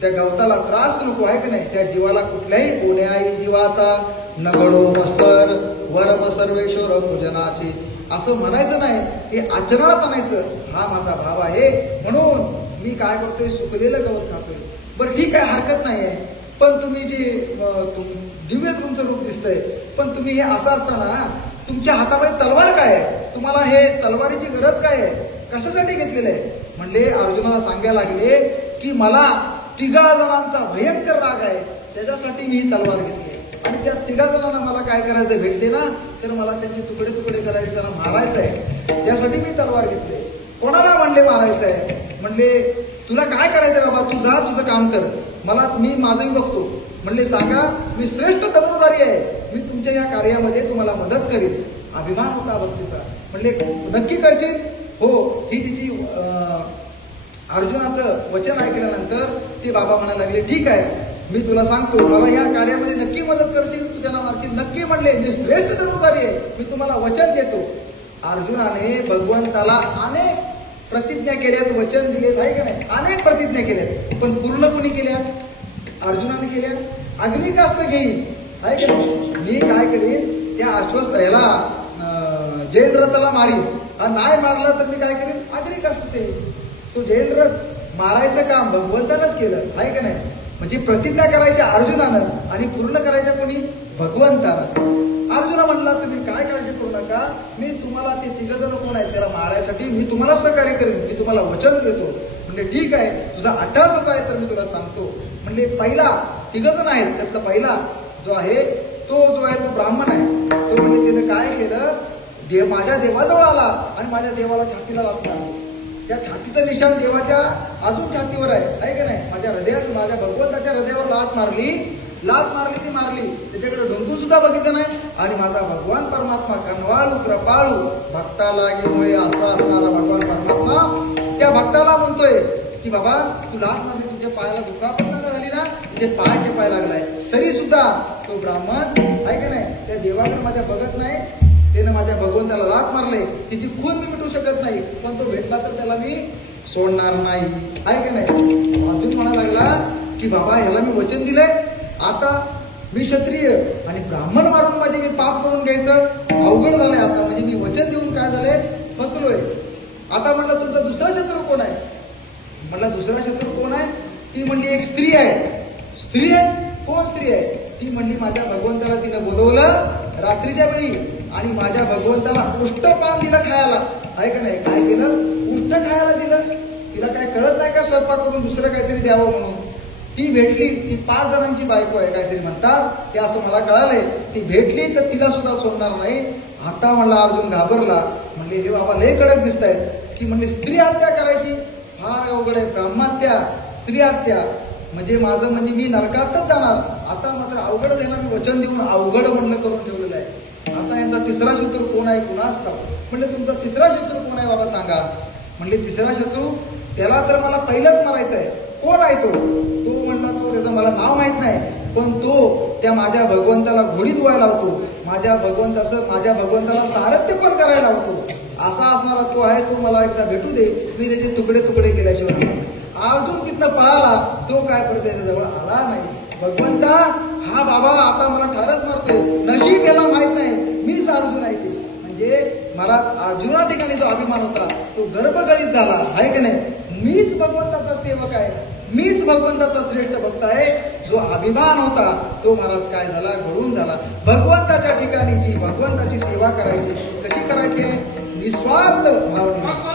त्या गवताला त्रास नको, आहे की नाही? त्या जीवाला कुठल्याही ओढ्याही जीवाचा नगडो मसर वरम सर्वेश्वर पूजनाचे असं म्हणायचं नाही, हे आचरणात आणायचं. हा माझा भाव आहे, म्हणून मी काय करतोय? सुकलेलं गवत खातोय. बरं ठीक आहे, हरकत नाही आहे. पण तुम्ही जे दिव्य तुमचं रूप दिसतंय, पण तुम्ही हे असं असताना तुमच्या हातामध्ये तलवार काय आहे? तुम्हाला हे तलवारीची गरज काय आहे? कशासाठी घेतलेलं आहे? म्हणले अर्जुनाला सांगायला लागले की मला 3 जणांचा भयंकर राग आहे, त्याच्यासाठी मी ही तलवार घेतली. आणि त्या 3 जणांना मला काय करायचं? भेटते ना तर मला त्यांचे तुकडे तुकडे करायचे, त्यांना मारायचं आहे, त्यासाठी मी तलवार घेतली. कोणाला म्हणले मारायचं आहे? म्हणले तुला काय करायचं बाबा, तू जा तुझं काम कर, मी माझंही बघतो. म्हणले सांगा, मी श्रेष्ठ तत्वधारी आहे, मी तुमच्या या कार्यामध्ये तुम्हाला मदत करीन. अभिमान होता भक्तीचा. म्हणले नक्की करशील? हो. ही तिची अर्जुनाचं वचन ऐकल्यानंतर ते बाबा म्हणायला लागले ठीक आहे, मी तुला सांगतो, मला ह्या कार्यामध्ये नक्की मदत करशील, तू त्याला मारशील? नक्की. म्हणले मी श्रेष्ठ तत्वधारी आहे, मी तुम्हाला वचन देतो. अर्जुनाने भगवंताला अनेक प्रतिज्ञा केल्यात, वचन दिलेत, आहे का नाही? अनेक प्रतिज्ञा केल्यात, पण पूर्ण कोणी केल्या? अर्जुनाने केल्या. अग्निकास्त्र घेईन, आहे का नाही? मी काय करीन? त्या आश्वस्त ह्याला जयद्रथाला मारीन, नाही मारला तर मी काय करीन? अग्निकास्त्र सेवीन. तो जयद्रथ मारायचं काम भगवंतानंच केलं, आहे का नाही? म्हणजे प्रतिज्ञा करायच्या अर्जुनानं आणि पूर्ण करायच्या कोणी? भगवंतानं. अर्जुना म्हणला तुम्ही काय काळजी करू नका, मी तुम्हाला ते 3 जण कोण आहेत त्याला मारायसाठी मी तुम्हाला सहकार्य करेन, मी तुम्हाला वचन देतो. म्हणजे ठीक आहे, तुझा अट्टहासच आहे तर मी तुला सांगतो. म्हणजे पहिला 3 जण आहेत, त्यातला पहिला जो आहे तो ब्राह्मण आहे. तो म्हणजे त्याने काय केलं? माझ्या देवाजवळ आला आणि माझ्या देवाला छातीला लावला. त्या छातीचं निशाण देवाच्या अजून छातीवर आहे का नाही? माझ्या हृदयात, माझ्या भगवंताच्या हृदयावर लात मारली ती मारली. त्याच्याकडे ढोंगून सुद्धा बघितलं नाही, आणि माझा भगवान परमात्मा कनवाळू कृपाळू भक्ताला घेऊन असा असणारा भगवान परमात्मा त्या भक्ताला म्हणतोय की बाबा तू लाखमध्ये तुझ्या पायाला दुखापत नाही झाली ना, तिथे पायाचे पाय लागलाय, तरी सुद्धा तो ब्राह्मण आहे का नाही त्या देवाकडे माझ्या बघत नाही, त्यानं माझ्या भगवंताला लाथ मारले, तिची खून मी मिटू शकत नाही, पण तो भेटला तर त्याला मी सोडणार नाही, आहे का नाही. अजून म्हणा लागला की बाबा ह्याला मी वचन दिलंय, आता मी क्षत्रिय आणि ब्राह्मण मारून माझे मी पाप करून घ्यायचं अवघड झालंय, आता म्हणजे मी वचन देऊन काय झालंय फसलोय. आता म्हटलं तुमचा दुसरा शत्रू कोण आहे, म्हटलं दुसरा शत्रू कोण आहे, ती म्हणली एक स्त्री आहे. स्त्री आहे, कोण स्त्री आहे, ती म्हणली माझ्या भगवंताला तिनं बोलवलं रात्रीच्या वेळी आणि माझ्या भगवंताला उष्टपान दिलं खायला, आहे का नाही. काय केलं, उष्ट खायला दिलं. तिला काय कळत नाही का स्वयंपाक करून दुसरं काहीतरी द्यावं म्हणून. ती भेटली, ती 5 जणांची बायको आहे काहीतरी म्हणतात, ते असं मला कळालंय. ती भेटली तर तिला सुद्धा सोडणार नाही. आता म्हणला अर्जुन घाबरला, म्हणले हे बाबा लय कडक दिसत आहेत की म्हणले स्त्री हत्या करायची फार अवघड आहे, ब्रह्महत्या स्त्री हत्या म्हणजे माझं म्हणजे मी नरकातच जाणार. आता मात्र अवघड द्यायला मी वचन देऊन अवघड म्हणणं करून ठेवलेलं आहे. आता यांचा तिसरा शत्रू कोण आहे कुणास ठाऊक. म्हणजे तुमचा तिसरा शत्रू कोण आहे बाबा सांगा. म्हणले तिसरा शत्रू त्याला तर मला पहिलंच मारायचं आहे. कोण आहे तो, तो म्हणला तो त्याचं मला नाव माहित नाही, पण तो त्या माझ्या भगवंताला घोडी धुवायला लावतो, माझ्या भगवंताला सारथ्य पण करायला लावतो, असा असणारा तो आहे. तो मला एकदा भेटू दे, मी त्याचे तुकडे तुकडे केल्याशिवाय. अर्जुन तिथनं पळाला, तो काय परत त्याच्याजवळ आला नाही. भगवंता हा बाबा आता मला ठारच मारतोय, नशीब याला माहित नाही मीच अर्जुन आहे ते. म्हणजे मला अर्जुना ठिकाणी जो अभिमान होता तो गर्भगळीत झाला, आहे की नाही. मीच भगवंताचा सेवक आहे, मीच भगवंताचा श्रेष्ठ भक्त आहे. जो अभिमान होता तो महाराज काय झाला, घडून झाला. भगवंताच्या ठिकाणी जी भगवंताची सेवा करायची ती कशी करायची, निस्वार्थ भावने.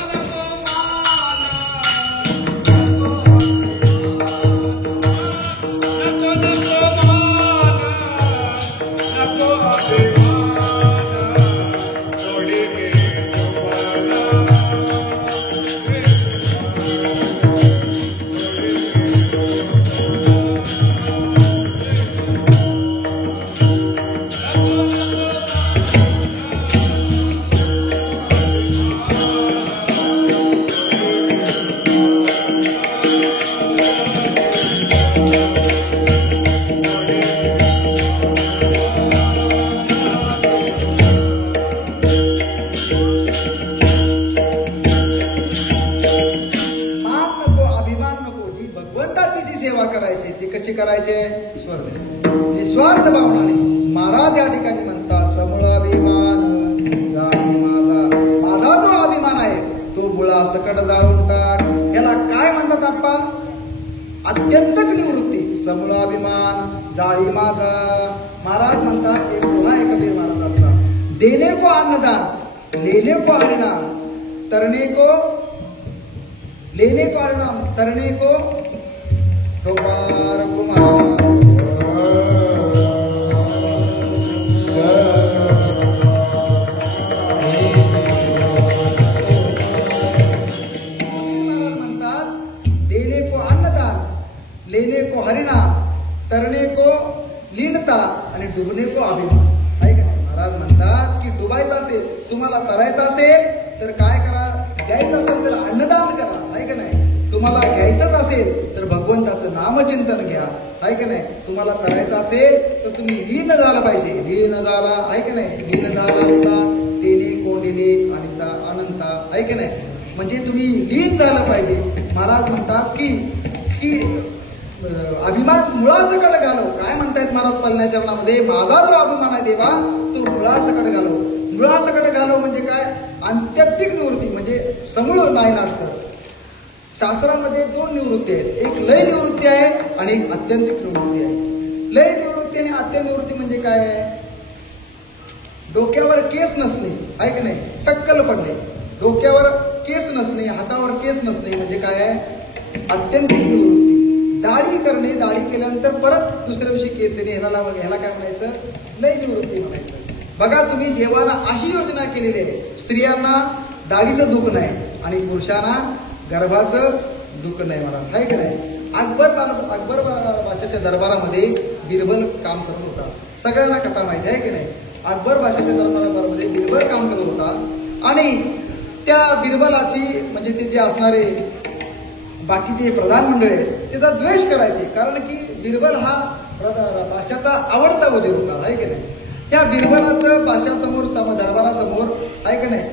करायचे निस्वार्थ भावनाने. महाराज या ठिकाणी म्हणतात समूळ अभिमान जाळी माझा जो अभिमान आहे तो मुळा सकट जाळून टाक. याला काय म्हणतात आपण, अत्यंतक निवृत्ती. समूळ अभिमान जाळी माझा. महाराज म्हणतात एक पुन्हा एक कबीर महाराजांचा, देने को अन्नदान लेने को हरिनाम तरणे को लेने को हरिनाम तरणे को कुमार कुमार. म्हणतात देने को अन्नदान लेने को हरिनाम तरणे को लीनता आणि डुबणे को अभिमान. आहे का. महाराज म्हणतात की डुबायचं असेल, तुम्हाला तरायचं असेल तर काय करा, द्यायचं असेल तर अन्नदान करा, आहे का नाही. तुम्हाला घ्यायचंच असेल तर भगवंताचं नामचिंतन घ्या, आहे का नाही. तुम्हाला करायचं असेल तर तुम्ही लीन झालं पाहिजे. लीन झाला, आहे का नाही. लीन झाला होता तेने कोंडिले अनिता अनंता, आहे का नाही. म्हणजे तुम्ही लीन झालं पाहिजे. महाराज म्हणतात की अभिमान मुळासकट घालव. काय म्हणतायत महाराज पलण्याच्या मनामध्ये, माझा जो अभिमान आहे देवा तो मुळासकट घालव. मुळासकट घालव म्हणजे काय, आत्यंतिक निवृत्ती म्हणजे समूळ नायनाट कर. शास्त्रामध्ये 2 निवृत्ती आहेत, एक लय निवृत्ती आहे आणि एक आत्यंतिक निवृत्ती आहे. लय निवृत्ती आणि आत्य निवृत्ती म्हणजे काय आहे, डोक्यावर केस नसणे, आहे की नाही, टक्कल पडणे. डोक्यावर केस नसणे, हातावर केस नसणे म्हणजे काय आहे, आत्यंतिक निवृत्ती. दाढी करणे, दाढी केल्यानंतर परत दुसऱ्या दिवशी केस येणे, ह्याला काय म्हणायचं, लय निवृत्ती म्हणायचं. बघा तुम्ही देवाला अशी योजना केलेली आहे, स्त्रियांना दाढीचं दुःख नाही आणि पुरुषांना गर्भाचं दुःख नाही म्हणा, आहे की नाही. अकबर बादशाच्या दरबारामध्ये बिरबल काम करत होता, सगळ्यांना कथा माहिती आहे की नाही. अकबर बादशाच्या दरबारामध्ये बिरबल काम करत होता आणि त्या बिरबलाची म्हणजे ते जे असणारे बाकीचे प्रधान मंडळी त्याचा द्वेष करायचे, कारण की बिरबल हा बादशाचा आवडता वजीर होता, आहे की नाही. त्या बिरबलाचं बादशासमोर दरबारासमोर आहे की नाही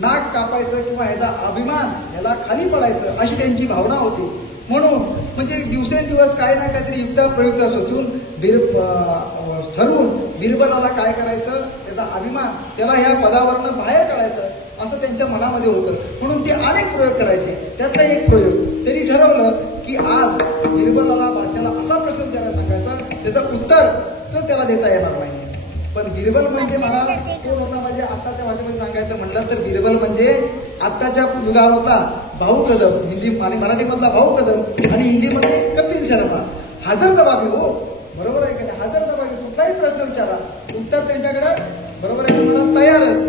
नाक कापायचं किंवा ह्याचा अभिमान ह्याला खाली पडायचं अशी त्यांची भावना होती. म्हणून म्हणजे दिवसेंदिवस काही ना काहीतरी युक्ता सुचून ठरवून बिरबलाला काय करायचं, त्याचा अभिमान त्याला ह्या पदावरनं बाहेर काढायचं असं त्यांच्या मनामध्ये होतं. म्हणून ते अनेक प्रयोग करायचे. त्यातला एक प्रयोग त्यांनी ठरवलं की आज बिरबलाला बादशाला असा प्रश्न विचारायला सांगायचा त्याचं उत्तर तर त्याला देता येणार नाही. पण बिरबल म्हणजे मला कोण होता म्हणजे आत्ताच्या भाषेमध्ये सांगायचं म्हटलं तर बिरबल म्हणजे आत्ताच्या युगामधला भाऊ कदम, हिंदी आणि मराठीमधला भाऊ कदम आणि हिंदीमध्ये कपिल शर्मा. हजर जबाबी हो, बरोबर आहे का नाही. हजर जबाबी कुठलाही प्रश्न विचारा उत्तर त्यांच्याकडे बरोबर आहे मला तयारच.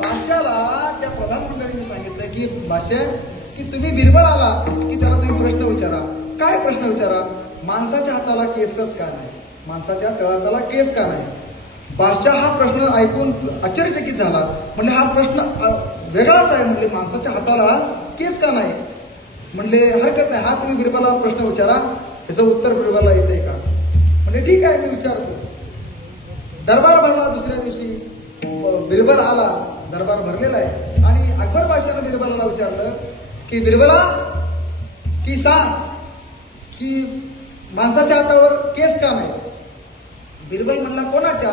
बादशाला त्या प्रधानमंत्र्यांनी सांगितलं की बादशाह की तुम्ही बिरबल आला की त्याला तुम्ही प्रश्न विचारा. काय प्रश्न विचारा? माणसाच्या हाताला केसच का नाही, माणसाच्या तळहाताला केस का नाही. बादशाह हा प्रश्न ऐकून आश्चर्यचकित झाला. म्हणजे हा प्रश्न वेगळाच आहे. म्हणजे माणसाच्या हाताला केस का नाही. म्हणले हरकत नाही, हा तुम्ही बिरबलाला प्रश्न विचारा, त्याचं उत्तर बिरबलला येतंय का. म्हणजे ठीक आहे मी विचारतो. दरबार भरला. दुसऱ्या दिवशी बिरबल आला, दरबार भरलेला आहे आणि अकबर बादशाहने बिरबलाला विचारलं की बिरबला की सांग की माणसाच्या हातावर केस का नाही. बिरबल म्हणला कोणाच्या.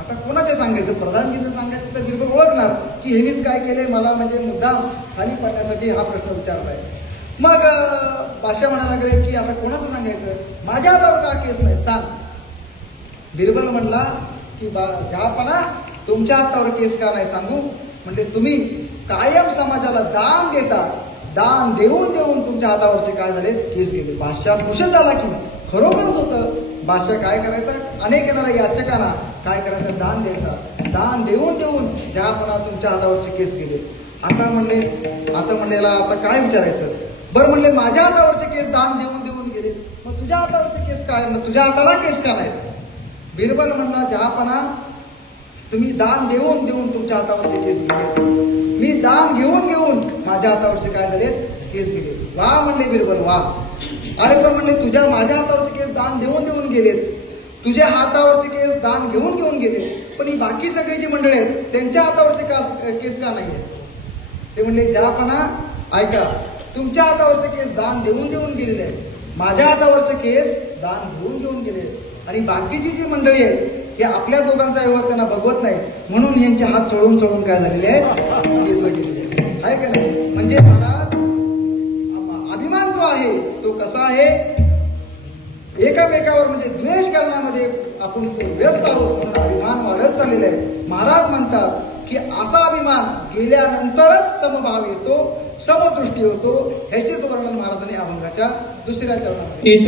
आता कोणाच्या सांगायचं, प्रधानजीचं सांगायचं तर बिरबल ओळखणार की हेनीच काय केलंय मला म्हणजे मुद्दाम खाली पडण्यासाठी हा प्रश्न विचारलाय. मग बादशाह म्हणायला लागले की आता कोणाचं सांगायचं, माझ्या हातावर का केस नाही सांग. बिरबल म्हणला की जहापणा तुमच्या हातावर केस का नाही सांगू. म्हणजे तुम्ही कायम समाजाला दान देता, दान देऊन देऊन तुमच्या हातावरचे काय झाले केस गेले. बादशाह खुश झाला की खरोखरच होतं. बादशाह काय करायचा, अनेक येणाऱ्या याचकांना काय करायचं, दान द्यायचा. दान देऊन देऊन ज्यापणा तुमच्या हातावरचे केस गेले. आता म्हणलेला आता काय विचारायचं. बरं म्हणले माझ्या हातावरचे केस दान देऊन देऊन गेले, मग तुझ्या हातावरचे केस काय, मग तुझ्या हाताला केस का नाही. बिरबल म्हणला जहापणा तुम्ही दान देऊन देऊन तुमच्या हातावरचे केस गेले, मी दान घेऊन घेऊन माझ्या हातावरचे काय झाले केस गेले. वा म्हणले बिरबल वा. अरे पण म्हणले तुझ्या माझ्या हातावरचे केस दान देऊन देऊन गेलेत, तुझ्या हातावरचे केस दान घेऊन घेऊन गेले, पण ही बाकी सगळी जी मंडळी आहेत त्यांच्या हातावरचे केस का नाही. ते म्हणले जहापणा ऐका, तुमच्या हातावरचे केस दान देऊन देऊन गेलेले आहेत, माझ्या हातावरचे केस दान घेऊन घेऊन गेले आणि बाकीची जी मंडळी आहे हे आपल्या दोघांचा व्यवहार त्यांना बघवत नाही म्हणून यांचे हात चोळून चोळून काय झालेले आहे का नाही. म्हणजे मला अभिमान जो आहे तो कसा आहे, एकामेकावर म्हणजे द्वेष करण्यामध्ये आपण व्यस्त आहोत म्हणून अभिमान वाढत चाललेला आहे. महाराज म्हणतात की असा अभिमान गेल्यानंतरच समभाव येतो, समदृष्टी होतो. ह्याचेच वर्णन महाराजांनी अभंगाच्या दुसऱ्या चरणामध्ये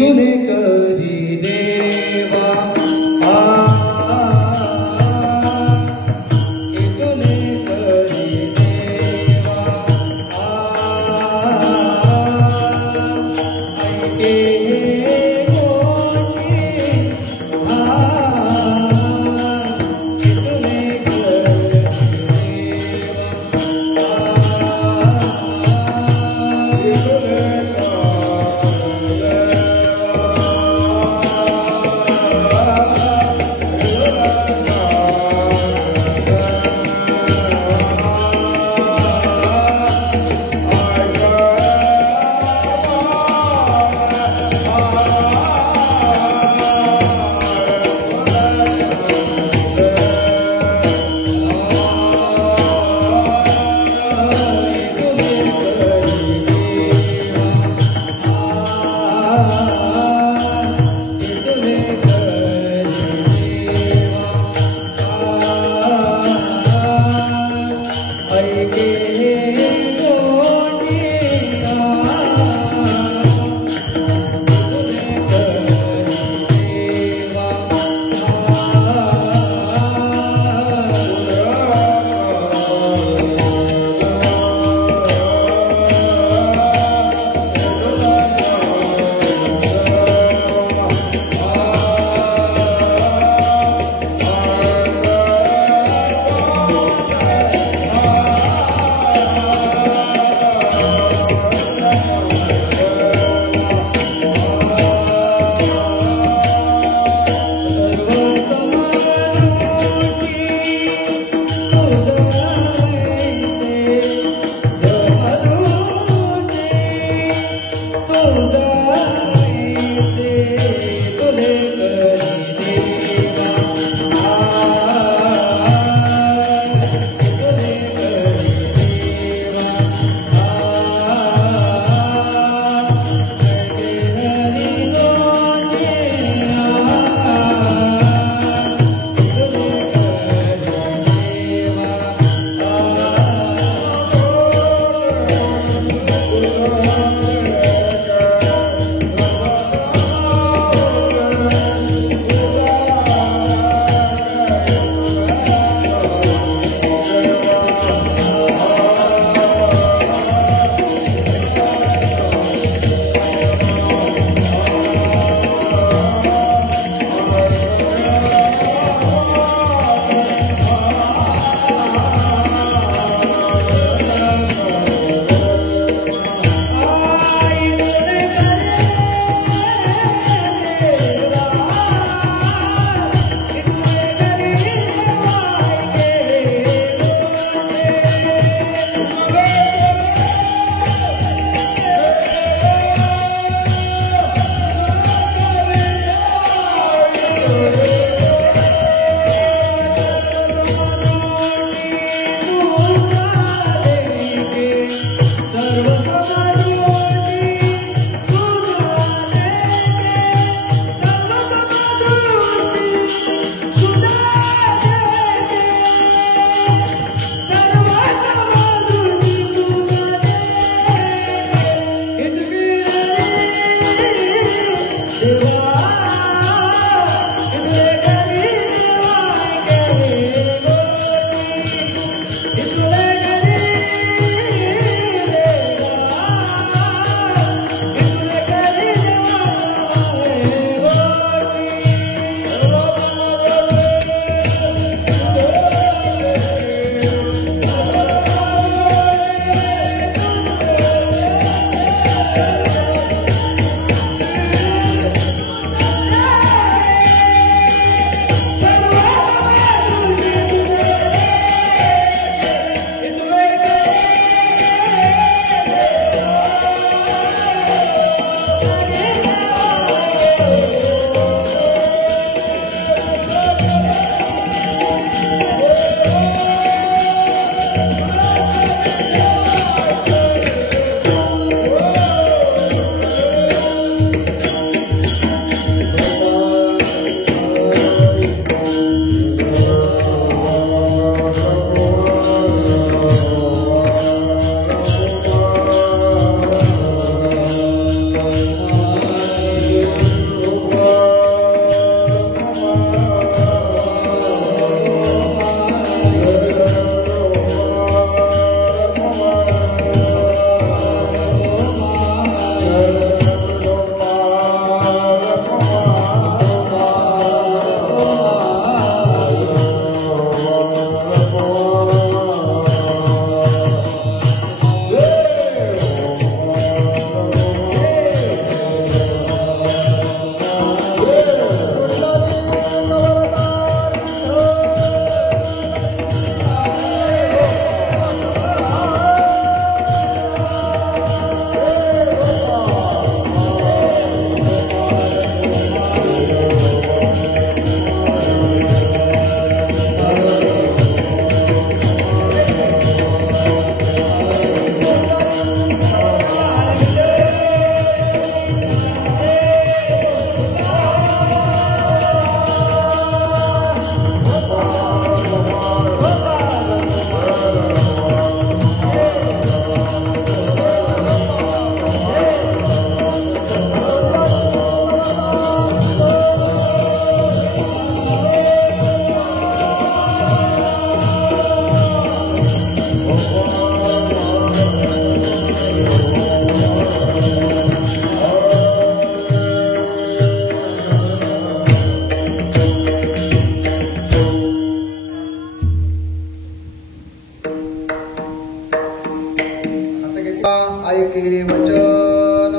ऐके वचन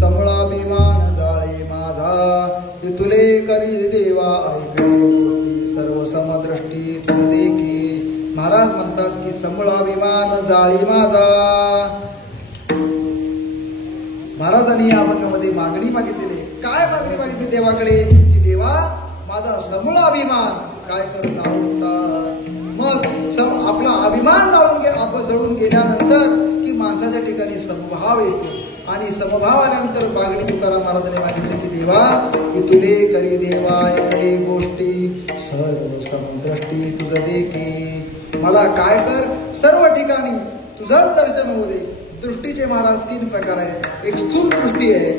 समळाभिमान जाळे माझा तुले करी देवा ऐके सर्व समदृष्टी तुझे देखी. महाराज म्हणतात की समळाभिमान जाळी माझा. महाराजांनी या अभंगामध्ये मागणी मागितलेली. काय मागणी मागितली देवाकडे की देवा माझा समूळ अभिमान काय कर जाळून. मग आपला अभिमान जळून गेल्यानंतर की माणसाच्या ठिकाणी समभाव येतो आणि समभाव आल्यानंतर मागणी तुकाराम महाराजांनी मागितली की देवा की तुले करी देवा ये गोष्टी सर्व समदृष्टी तुझं देखी. मला काय कर सर्व ठिकाणी तुझंच दर्शन होऊ दे. दृष्टीचे महाराज 3 प्रकार आहेत. एक स्थूल दृष्टी आहे,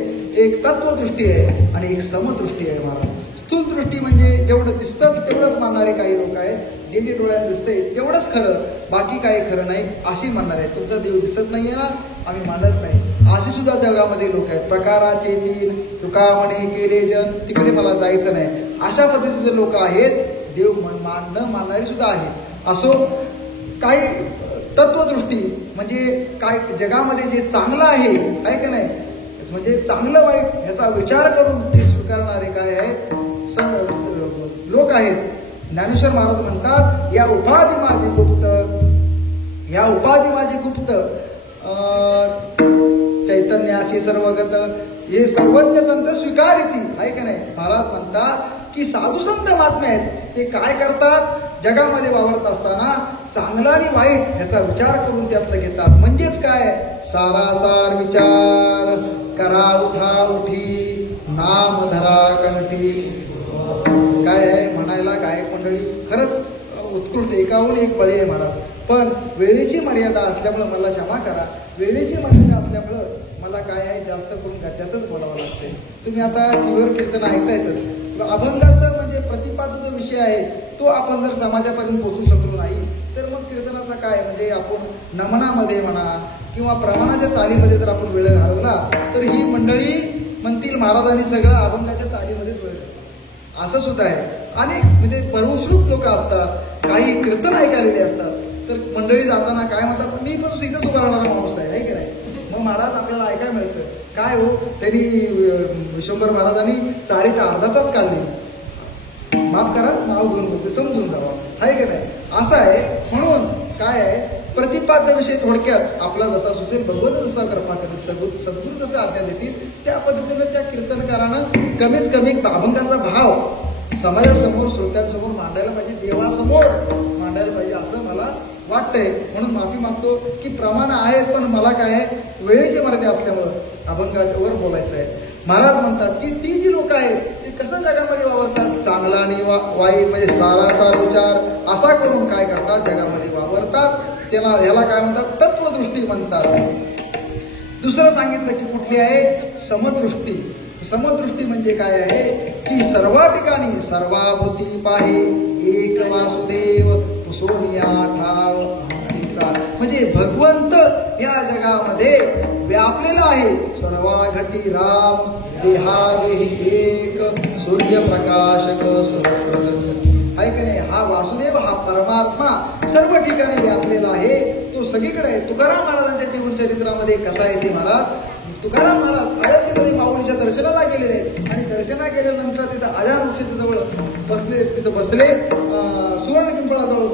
एक तत्वदृष्टी आहे आणि एक समदृष्टी आहे महाराज. स्थूल दृष्टी म्हणजे जेवढं दिसतं तेवढंच मानणारे काही लोक आहेत. जे डोळ्यात दिसतंय तेवढंच खरं, बाकी काही खरं नाही अशी म्हणणार आहे. तुमचा देव दिसत नाहीये ना, आम्ही मानत नाही, अशी सुद्धा जगामध्ये लोक आहेत. प्रकाराचे 3 तुका म्हणे केले जन तिकडे मला जायचं नाही अशा पद्धतीचे लोक आहेत. देव न मानणारे सुद्धा आहेत. असो काही तत्वदृष्टी म्हणजे काय जगामध्ये जे चांगलं आहे का नाही, म्हणजे चांगलं वाईट ह्याचा विचार करून ते स्वीकारणारे काय आहेत लोक आहेत. ज्ञानेश्वर महाराज म्हणतात या उपाधी माझी गुप्त, या उपाधी माझी गुप्त चैतन्याशी सर्वगत हे सर्वज्ञ संत स्वीकारिती आहे का नाही. महाराज म्हणतात की साधू संत महात्मे आहेत ते काय करतात जगामध्ये वावरत असताना चांगला आणि वाईट ह्याचा विचार करून त्यातलं घेतात. म्हणजेच काय सारासार विचार करा उठा उठी नाम धरा कंठी. काय आहे म्हणायला गायक मंडळी खरंच उत्कृष्ट एकाहून एक बळी आहे महाराज. पण वेळेची मर्यादा असल्यामुळं मला क्षमा करा. वेळेची मर्यादा असल्यामुळं मला काय आहे जास्त करून गद्यातच बोलावं लागते. तुम्ही आता टीव्हीवर कीर्तन ऐकतायतच. अभंगाचा म्हणजे प्रतिपादन जो विषय आहे तो आपण जर समाजापर्यंत पोहोचू शकलो नाही तर मग कीर्तनाचा काय म्हणजे आपण नमनामध्ये म्हणा किंवा प्रमाणाच्या चालीमध्ये जर आपण वेळ घालवला तर ही मंडळी म्हणतील महाराजांनी सगळं अभंगाच्या चालीमध्येच वेळ घालवला. असं सुद्धा आहे. अनेक म्हणजे बहुश्रुत लोक असतात, काही कीर्तन ऐकायलेले असतात. तर मंडळी जाताना काय म्हणतात मी पण इथंच उभा राहणारा माणूस आहे की नाही. मग महाराज आपल्याला ऐकायला मिळतं काय हो त्यांनी विश्वंभर महाराजांनी साडीचा अर्धा तास काढली. माफ करा नाव घेऊन बोलते समजून जावा आहे की नाही. असं आहे. म्हणून काय आहे प्रतिपाद्य विषय थोडक्यात आपला जसा सुचेल भगवत जसा कृपा करेल सद्गुरू जसं आज्ञा देतील त्या पद्धतीनं त्या कीर्तनकारानं कमीत कमी अभंगाचा भाव समाजासमोर श्रोत्यांसमोर मांडायला पाहिजे, देवासमोर मांडायला पाहिजे असं मला वाटतंय. म्हणून माफी मागतो की प्रमाण आहेत पण मला काय आहे वेळेची मर्यादा असल्यामुळं अभंगावर बोलायचं आहे. महाराज म्हणतात की ती जी लोक आहेत ते कसं जगामध्ये वावरतात चांगला आणि वाईट म्हणजे सारासार विचार असा करून काय करतात जगामध्ये वावरतात. ह्याला काय म्हणतात तत्वदृष्टी म्हणतात. दुसरं सांगितलं की कुठली आहे समदृष्टी. समदृष्टी म्हणजे काय आहे की सर्व ठिकाणी सर्वाभूती पाहे एक वासुदेव सोनिया ठाव म्हणजे भगवंत या जगामध्ये व्यापलेला आहे. सर्वा घटी राम देहादेही एक सूर्यप्रकाशक सहस्रजनी आहे की नाही. हा वासुदेव हा परमात्मा सर्व ठिकाणी व्यापलेला आहे, तो सगळीकडे आहे. तुकाराम महाराजांच्या जीवन चरित्रामध्ये कथा येते महाराज. तुकाराम महाराज अयोध्येमध्ये माऊलीच्या दर्शनाला गेलेले आहेत आणि दर्शना गेल्यानंतर तिथं आजार ऋषीच्या जवळ बसले, तिथं बसले सुवर्ण पिंपळाजवळ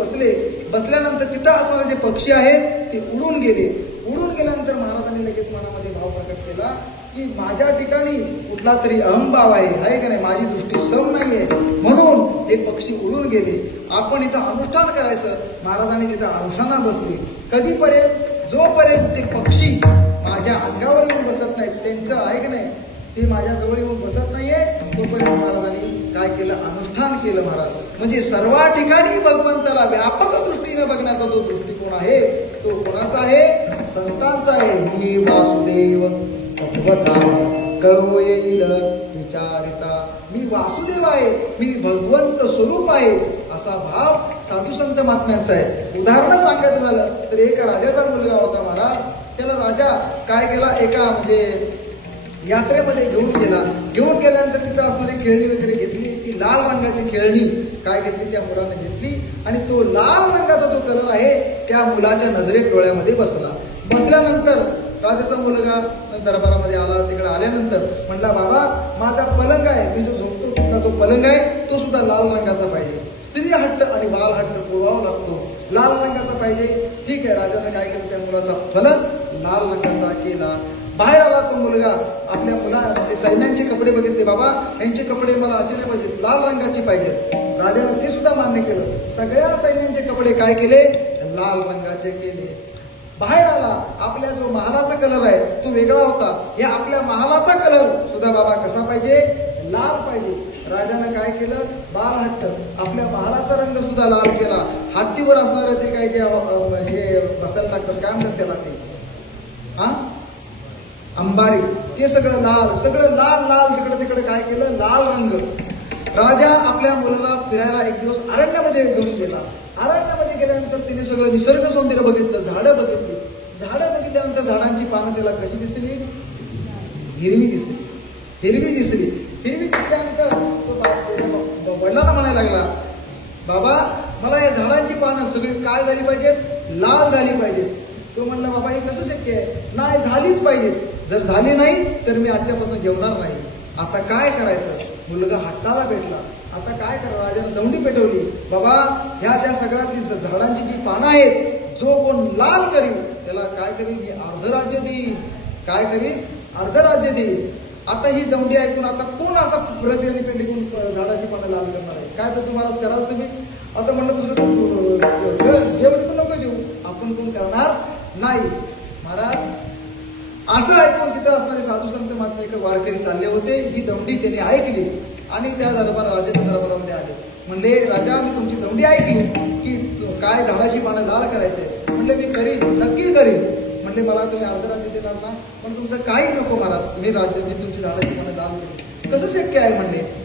बसल्यानंतर तिथं असणारे जे पक्षी आहेत ते उडून गेले. उडून गेल्यानंतर महाराजांनी लगेच मनामध्ये भाव प्रकट केला की माझ्या ठिकाणी कुठला तरी अहंभाव आहे का नाही, माझी दृष्टी सम नाहीये म्हणून हे पक्षी उडून गेले. आपण इथं अनुष्ठान करायचं. महाराजांनी तिथं अनुष्ठाना बसले. कधीपर्यंत जोपर्यंत ते पक्षी माझ्या अंगावर येऊन बसत नाहीत, त्यांचं आहे की नाही ते माझ्या जवळ येऊन बसत नाहीये तोपर्यंत महाराजांनी काय केलं अनुष्ठान केलं. महाराज म्हणजे सर्व ठिकाणी भगवंताला व्यापक दृष्टीने बघण्याचा जो दृष्टिकोन आहे तो कोणाचा आहे संतांचा आहे. मी वासुदेव भगवता करो येईल विचारिता. मी वासुदेव आहे, मी भगवंत स्वरूप आहे असा भाव साधू संत महात्म्यांचा आहे. उदाहरण सांगायचं झालं तर एका राजाचा मुलगा होता महाराज. त्याला राजा काय केला एका म्हणजे यात्रेमध्ये घेऊन गेल्यानंतर तिथं असलेली खेळणी वगैरे घेतली. ती लाल रंगाची खेळणी काय घेतली त्या मुलाने घेतली आणि तो लाल रंगाचा जो कलर आहे त्या मुलाच्या नजरेत डोळ्यामध्ये बसला. बसल्यानंतर राजाचा मुलगा दरबारामध्ये आला. तिकडे आल्यानंतर म्हटला, बाबा माझा पलंग आहे, मी जो झोपतो सुद्धा तो पलंग आहे तो सुद्धा लाल रंगाचा पाहिजे. स्त्री हट्ट आणि बाल हट्ट पुरवावा लागतो, लाल रंगाचा पाहिजे. ठीक आहे, राजाने काय केलं, त्या मुलाचा पलंग लाल रंगाचा केला. बाहेर आला तो मुलगा, आपल्या मुलाचे सैन्यांचे कपडे बघितले, बाबा यांचे कपडे मला असे नाही पाहिजे, लाल रंगाचे पाहिजेत. राजाने ते सुद्धा मान्य केलं. सगळ्या सैन्यांचे कपडे काय केले, लाल रंगाचे केले. बाहेर आला, आपल्या जो महालाचा कलर आहे तो वेगळा होता, या आपल्या महालाचा कलर सुद्धा बाबा कसा पाहिजे, लाल पाहिजे. राजाने काय केलं, बालहट्ट आपल्या महालाचा रंग सुद्धा लाल केला. हत्तीवर असणारं ते काय जे हे बसायला लागतात, काय म्हणतात त्याला, ते अंबारी, ते सगळं लाल लाल तिकडे तिकडे काय केलं, लाल रंग. राजा आपल्या मुलाला फिरायला एक दिवस अरण्यामध्ये घेऊन गेला. अरण्यामध्ये गेल्यानंतर तिने सगळं निसर्ग सौंदर्य बघितलं, झाडं बघितली. झाडं बघितल्यानंतर झाडांची पानं त्याला कशी दिसली, हिरवी दिसली. हिरवी दिसल्यानंतर तो वडिलांना म्हणायला लागला, बाबा मला या झाडांची पानं सगळी काय झाली पाहिजेत, लाल झाली पाहिजेत. तो म्हणला, बाबा हे कसं शक्य आहे, नाही झालीच पाहिजे, जर झाली नाही तर मी आजच्यापासून जेवणार नाही. आता काय करायचं, मुलगा हट्टाला भेटला. आता काय करा, राजाने दौंडी पेटवली. बाबा ह्या त्या सगळ्यातली झाडांची जी पानं आहेत, जो कोण लाल करील त्याला काय करील, मी अर्धराज्य देईल. काय करील, अर्धराज्य देईल. आता ही दौंडी ऐकून आता कोण असा रशियाने पेंटिकून झाडाची पानं लाल करणार आहे, काय तर तुम्हाला कराल तुम्ही. आता म्हणलं तुझं जेवण तर नको देऊ, आपण कोण करणार नाही. महाराज असं ऐकून तिथं असणारे साधू संत मात्र एक वारकरी चालले होते. ही दौंडी त्यांनी ऐकली आणि त्या राजाच्या दरबारामध्ये आले. म्हणले, राजा मी तुमची दौंडी ऐकली की काय झाडाची पानं लाल करायचे. म्हणले, मी करीन, नक्की करीन. म्हणले, मला तुम्ही अर्धराज्य देणार ना, पण तुमचं काही नको महाराज, मी तुमची झाडाची पानं लाल करेन. कसं शक्य आहे,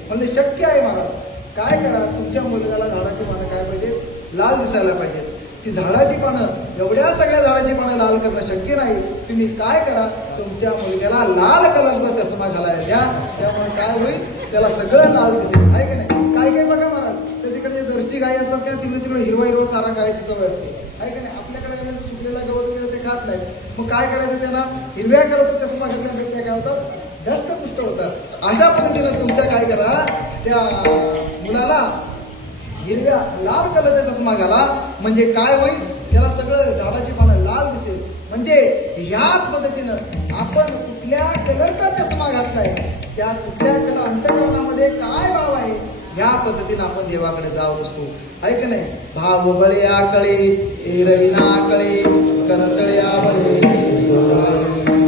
म्हणले शक्य आहे महाराज. काय करा, तुमच्या मुलगाला झाडाची पानं काय पाहिजे, लाल दिसायला पाहिजे. ती झाडाची पानं, एवढ्या सगळ्या झाडाची पानं लाल करणं शक्य नाही. तुम्ही काय करा, तुमच्या मुलग्याला लाल कलरचा चष्मा घालायला द्या, त्यामुळे काय होईल, त्याला सगळं लाल दिसेल. आहे की नाही. काय काय बघा महाराज, तर तिकडे जर्सी गाई असतात त्या तिकडे हिरवा चारा खायची सवय असते. आहे की नाही. आपल्याकडे सुकलेला गवत वगैरे ते खात नाही. मग काय करायचं, त्यांना हिरव्या कलरचा चष्मा घेतल्यानंतर काय होतात, धष्टपुष्ट होतात. अशा पद्धतीनं तुमच्या काय करा, त्या मुलाला हिरव्या लाल कलरचा चष्मा घाला. म्हणजे काय होईल, त्याला सगळं झाडाची पानं लाल दिसेल. म्हणजे ह्याच पद्धतीनं आपण कुठल्या कलरचा चष्मा घातलाय, त्या कुठल्या कलर अंतःकरणामध्ये काय भाव आहे, ह्या पद्धतीनं आपण देवाकडे जाऊ असतो. आहे की नाही. भाव बळया कळे एरविना कळे करतळ्या बळे.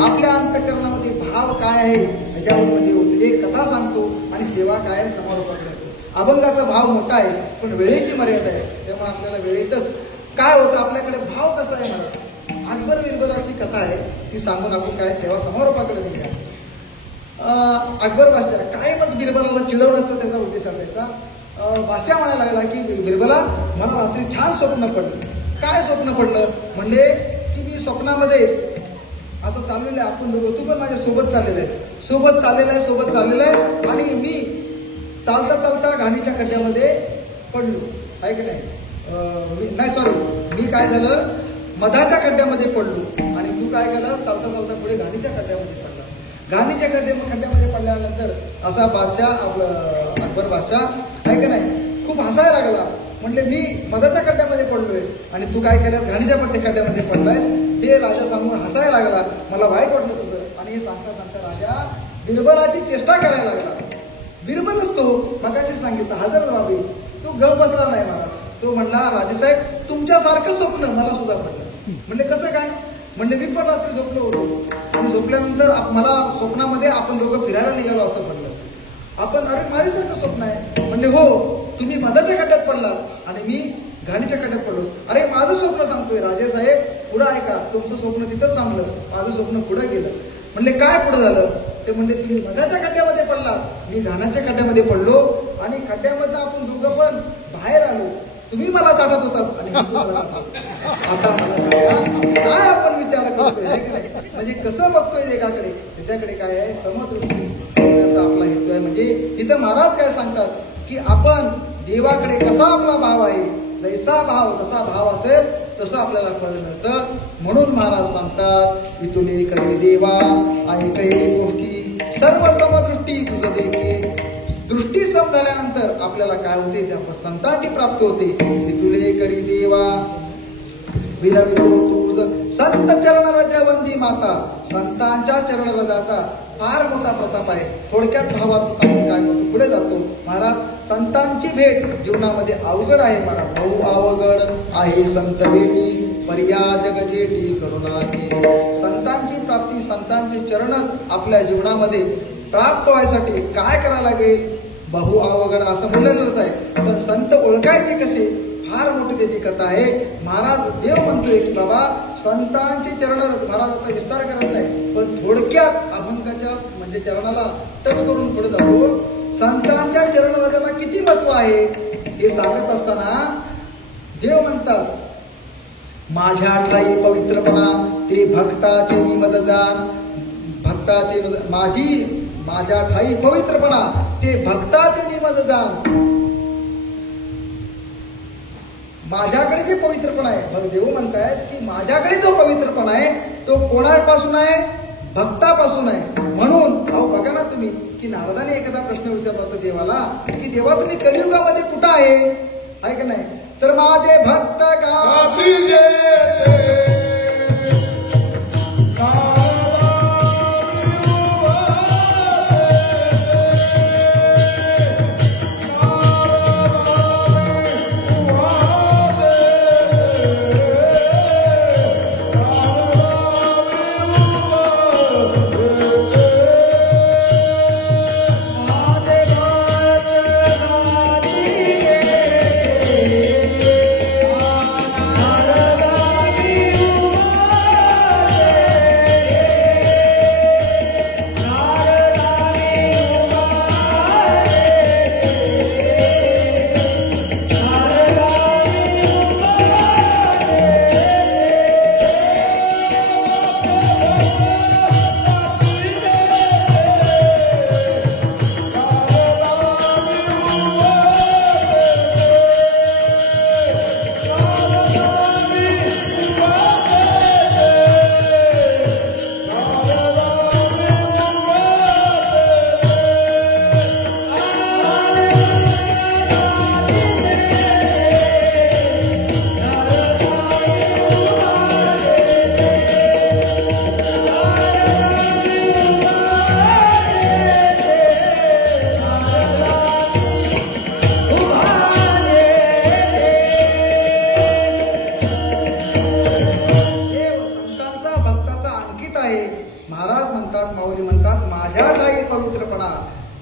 आपल्या अंतःकरणामध्ये भाव काय आहे ह्याच्यावर एक कथा सांगतो आणि सेवा काय आहे समोर पडतो. अभंगाचा भाव मोठा आहे, पण वेळेची मर्यादा आहे. त्यामुळे आपल्याला वेळेतच काय होतं, आपल्याकडे भाव कसा आहे मला. अकबर बिरबलाची कथा आहे, ती सांगून आपण काय सेवा समारोपाकडे घेऊया. अकबर बादशाह काय मग बिरबलाला चिडवण्याचा त्याचा उद्देश असायचा. बादशाह म्हणायला लागला की बिरबला, मला रात्री छान स्वप्न पडलं. काय स्वप्न पडलं, म्हणले की मी स्वप्नामध्ये आता चाललेलं आहे, आपण दोघं, तू पण माझ्या सोबत चाललेला आहे आणि मी चालता चालता घाणीच्या खड्ड्यामध्ये पडलो. आहे की नाही. मी काय झालं, मधाच्या खड्ड्यामध्ये पडलो आणि तू काय केलं, चालता चालता पुढे घाणीच्या खड्ड्यामध्ये पडला. घाणीच्या खड्ड्यामध्ये पडल्यानंतर असा बादशाह, आपलं अकबर बादशाह आहे की नाही, खूप हसायला लागला. म्हणले, मी मधाच्या खड्ड्यामध्ये पडलोय आणि तू काय केलं, घाणीच्या खड्ड्यामध्ये पडलाय. ते राजा सांगून हसायला लागला. मला वाईट वाटलं तुझं. आणि हे सांगता सांगता राजा बिरबलाची चेष्टा करायला लागला. बिरबलच तो मगाशी सांगितलं, हजर व्हावी, तो गप बसला नाही मला. तो म्हणला, राजेसाहेब तुमच्यासारखं स्वप्न मला सुद्धा पडलं. म्हणले, कसं काय. म्हणजे मी पण रात्री झोपलो होतो आणि झोपल्यानंतर मला स्वप्नामध्ये आपण दोघं फिरायला निघालो असं पडलं. आपण, अरे माझ्यासारखं स्वप्न आहे. म्हणजे हो, तुम्ही मधाच्या खड्ड्यात पडलात आणि मी घाणीच्या खड्ड्यात पडलो. अरे माझं स्वप्न सांगतोय राजेसाहेब, पुढं ऐका, तुमचं स्वप्न तिथंच थांबलं, माझं स्वप्न पुढे गेलं. म्हणले, काय पुढे झालं. ते म्हणले, तुम्ही मधाच्या खड्ड्यामध्ये पडलात, मी घाण्याच्या खड्ड्यामध्ये पडलो आणि खड्ड्यामध्ये आपण दोघं पण बाहेर आलो. तुम्ही मला चाटत होतात आणि आता मला सांगा, काय आपण विचार करतोय. म्हणजे कसं बघतोय एकाकडे, त्याच्याकडे काय आहे, समदृष्टी आपला हेतू आहे. म्हणजे इथं महाराज काय सांगतात की आपण देवाकडे कसा आपला भाव आहे, जैसा भाव तसा भाव असेल तसं आपल्याला कळलं मिळतं. म्हणून महाराज सांगतात इथून करी देवा ऐके गोष्टी सर्व समदृष्टी तुझं देखे. दृष्टी सम झाल्यानंतर आपल्याला काय होते, त्या संतांची प्राप्ती होते. इथुले करी देवा विरवितो तुझ संत चरण रज वंदी माता. संतांच्या चरण रजाचा फार मोठा प्रताप आहे. थोडक्यात भावार्थ सांगून काय करतो, पुढे जातो महाराज. संतांची भेट जीवनामध्ये अवघड आहे महाराज, बहु अवघड आहे संत भेटी पर्या जग जेठी करुणा केली. संतांची प्राप्ती, संतांचे चरणच आपल्या जीवनामध्ये प्राप्त व्हायसाठी काय करायला लागेल, बहु अवघड असं बोललेलंच आहे. पण संत ओळखायचे कसे, फार मोठी त्याची कथा आहे. महाराज देव म्हणतोय की बाबा संतांची चरण, महाराज आता विस्तार करत नाही पण थोडक्यात अभंगाच्या म्हणजे चरणाला टच करून पुढे जातो. संतांच्या चरणराजाला किती महत्व आहे हे सांगत असताना देव म्हणतात, माझ्या ठाई पवित्रपणा ते भक्ताचे निमद जाण. भक्ताचे माझ्या ठाई पवित्रपणा ते भक्ताचे निमद जाण. माझ्याकडे जे पवित्रपणा आहे, मग देव म्हणतायत की माझ्याकडे जो पवित्रपणा आहे तो कोणापासून आहे, भक्तापासून आहे. म्हणून अहो बघा ना तुम्ही की नारदाने एखादा प्रश्न विचारला होता देवाला की देवा तुम्ही कलियुगामध्ये कुठं आहे का नाही, तर माझे भक्त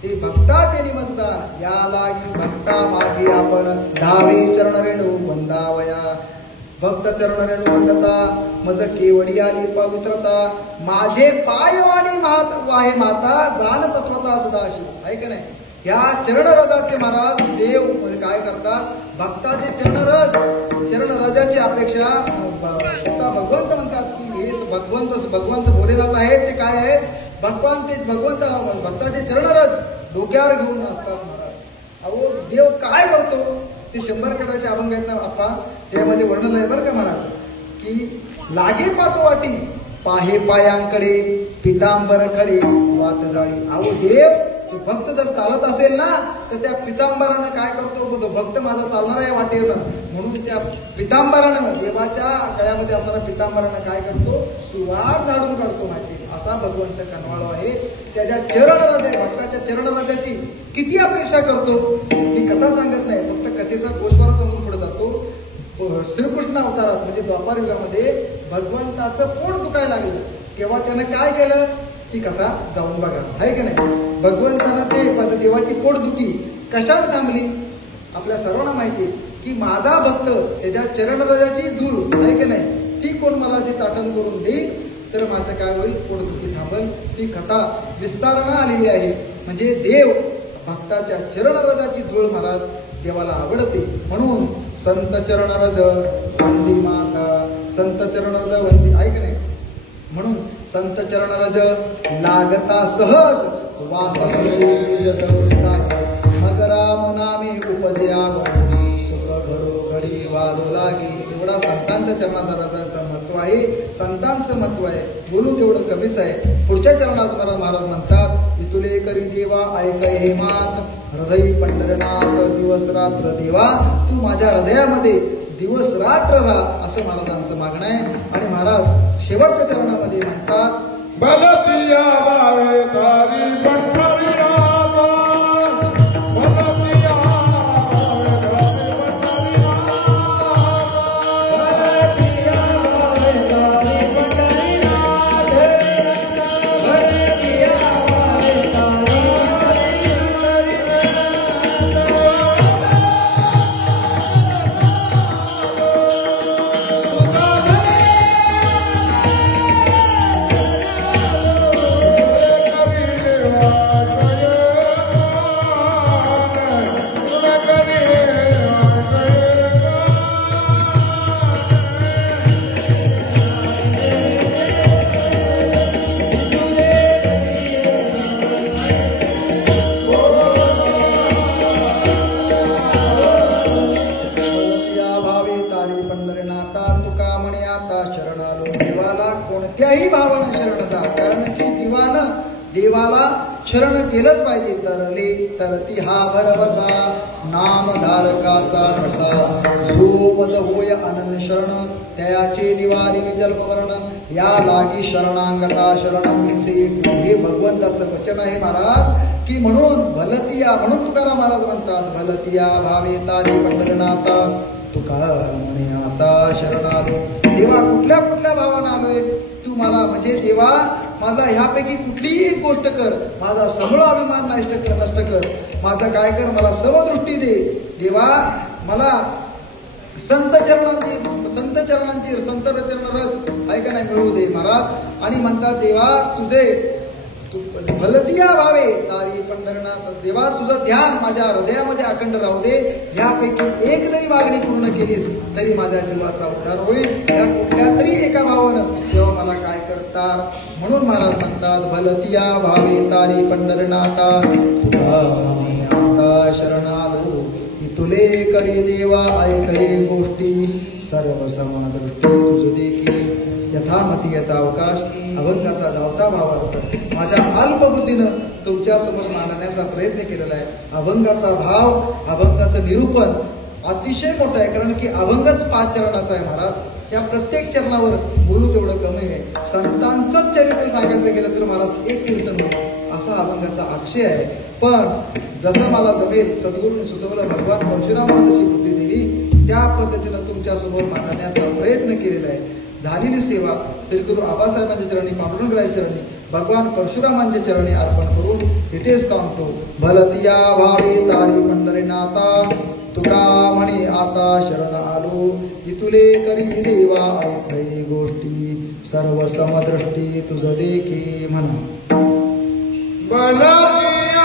ते भक्ताचे निमंत्रण या लागी भक्ता मागे आपण धावे चरण रेणू वंदावया. भक्त चरण रेणू वंदता मज केवडी आली पवित्रता. माझे पाय आणि वाहे माता जाण तत्वता सदाशिव. आहे का नाही, या चरणरजाचे महाराज देव काय करतात, भक्ताचे चरणरजाची अपेक्षा भगवंत म्हणतात की हे भगवंत भोलेनाथ आहे ते काय आहे, भगवंत भक्ताचे चरणरज डोक्यावर घेऊन असतात महाराज. अहो देव काय करतो ते 100 कटाचे अभंग आहेत ना आपा, त्यामध्ये वर्णन आहे बरं का महाराज की लागे पाठोवाटी पाहे पायांकडे पितांबर खडे वाट जाळी. अहो देव भक्त जर चालत असेल ना तर त्या पितांबरानं काय करतो, भक्त माझा चालणार आहे वाटेल म्हणून त्या पितांबरानं देवाच्या गळ्यामध्ये असणारा पितांबरानं काय करतो, सुवार झाडून काढतो माहिती. असा भगवंत कनवाळो आहे. त्याच्या चरणराजा भक्ताच्या चरणराजाची किती अपेक्षा करतो. मी कथा सांगत नाही, फक्त कथेचा गोस्वारा समजून पुढे जातो. श्रीकृष्ण अवतारात म्हणजे द्वापार युगामध्ये भगवंताचं पोट दुखायला लागलं तेव्हा त्यानं काय केलं ती कथा जाऊन बघा, आहे की नाही. भगवंतानं ते देवाची पोटदुखी कशाने थांबली आपल्या सर्वांना माहिती की माझा भक्त त्याच्या चरणराजाची धूळ आहे की नाही ती कोण मला जी ताटण करून देईल तर माझं काय होईल, पोटदुखी थांबल. ती कथा विस्तारानं आलेली आहे. म्हणजे देव भक्ताच्या चरणराजाची धूळ महाराज देवाला आवडते. म्हणून संत चरणरज वंदी माता, संत चरणरज वंदी, आहे की नाही. म्हणून संत चरणरज लागता सहज मग राम नामे उपद्या सुख घडो घडी वालो लागे. एवढा संतांच्या चरणाधाराचं महत्व आहे, संतांचं महत्व आहे. बोलू तेवढं कमीच आहे. पुढच्या चरणात मला महाराज म्हणतात, वितुले करी देवा ऐकै हे मात, हृदय पंढरनाथ दिवस रात्र देवा, तू माझ्या हृदयामध्ये दिवस रात्र राहा, असं महाराजांचं मागणं आहे. आणि महाराज शेवटच्या चरणामध्ये म्हणतात, बलतिया भावे तारी पंढरीनाथ, बलतिया भावे तारी पंढरीनाथ, बलतिया भावे तारी पंढरीनाथ, बलतिया भावे तारी कोणत्याही भावानं शरण जा, कारण की जीवानं देवाला शरण केलंच पाहिजे. तरले तरती हा भरवसा, नाम धारकाचा नसा, सोपद होय अनन्य शरण, त्याचे निवारी विजल्पवर्ण, या लागी शरणांगता शरणांगीचे. हे भगवंताचं वचन आहे महाराज, की म्हणून भलतिया, म्हणून तुकाराम महाराज म्हणतात, भलतिया भावे तारी पंढरनाथा, तुका म्हणे आता शरणालो. देवा कुठल्या कुठल्या भावानं आलोय तू मला, म्हणजे देवा माझा ह्यापैकी कुठलीही एक गोष्ट कर, माझा समूळ अभिमान नष्ट कर, माझं काय कर, मला समदृष्टी दे देवा, मला संत चरणांची संत चरण रस ऐका नाही मिळू दे महाराज. आणि म्हणतात देवा तुझे भलतिया व्हावे तारी पंढरनाथ, देवा तुझं ध्यान माझ्या हृदयामध्ये अखंड राहू दे. ह्यापैकी एक जरी मागणी पूर्ण केलीस तरी माझ्या जीवाचा उद्धार होईल. या कुठल्या तरी एका भावानं तेव्हा मला काय करतात. म्हणून महाराज म्हणतात, भलतिया भावे तारी पंढरनाथा, आता शरणालो, तुले करी देवा ऐकहे गोष्टी, सर्व समादृष्टी तुझ देखी, यथामती यथा अवकाश. अभंगाचा धावता भाव माझ्या अल्पबुद्धीनं तुमच्या समोर मांडण्याचा प्रयत्न केलेला आहे. अभंगाचा भाव, अभंगाचं निरूपण अतिशय मोठं आहे, कारण की अभंगच 5 चरणाचा आहे महाराज. त्या प्रत्येक चरणावर बोलू तेवढं कमी आहे. संतांचंच चरित्र सांगायचं गेलं तर महाराज एक कीर्तन नाही, असा अभंगाचा अक्षय आहे. पण जसं मला जमेल, सद्गुरूने सुचवलं, भगवान परशुरामानं जशी बुद्धी दिली त्या पद्धतीनं तुमच्या समोर मांडण्याचा प्रयत्न केलेला आहे. झालेली सेवा श्रीगुरु आबासाहेबांच्या चरणी, पांडुरंगराच्या चरणी, भगवान परशुरामांच्या चरणी अर्पण करून इथेच थांबतो. भलतिया भावे तारी पंढरीनाथा, तुका म्हणे आता शरण आलो, इतुले करी देवा ऐकई गोष्टी, सर्व समदृष्टी तुझ देखी म्हणा. बलतिया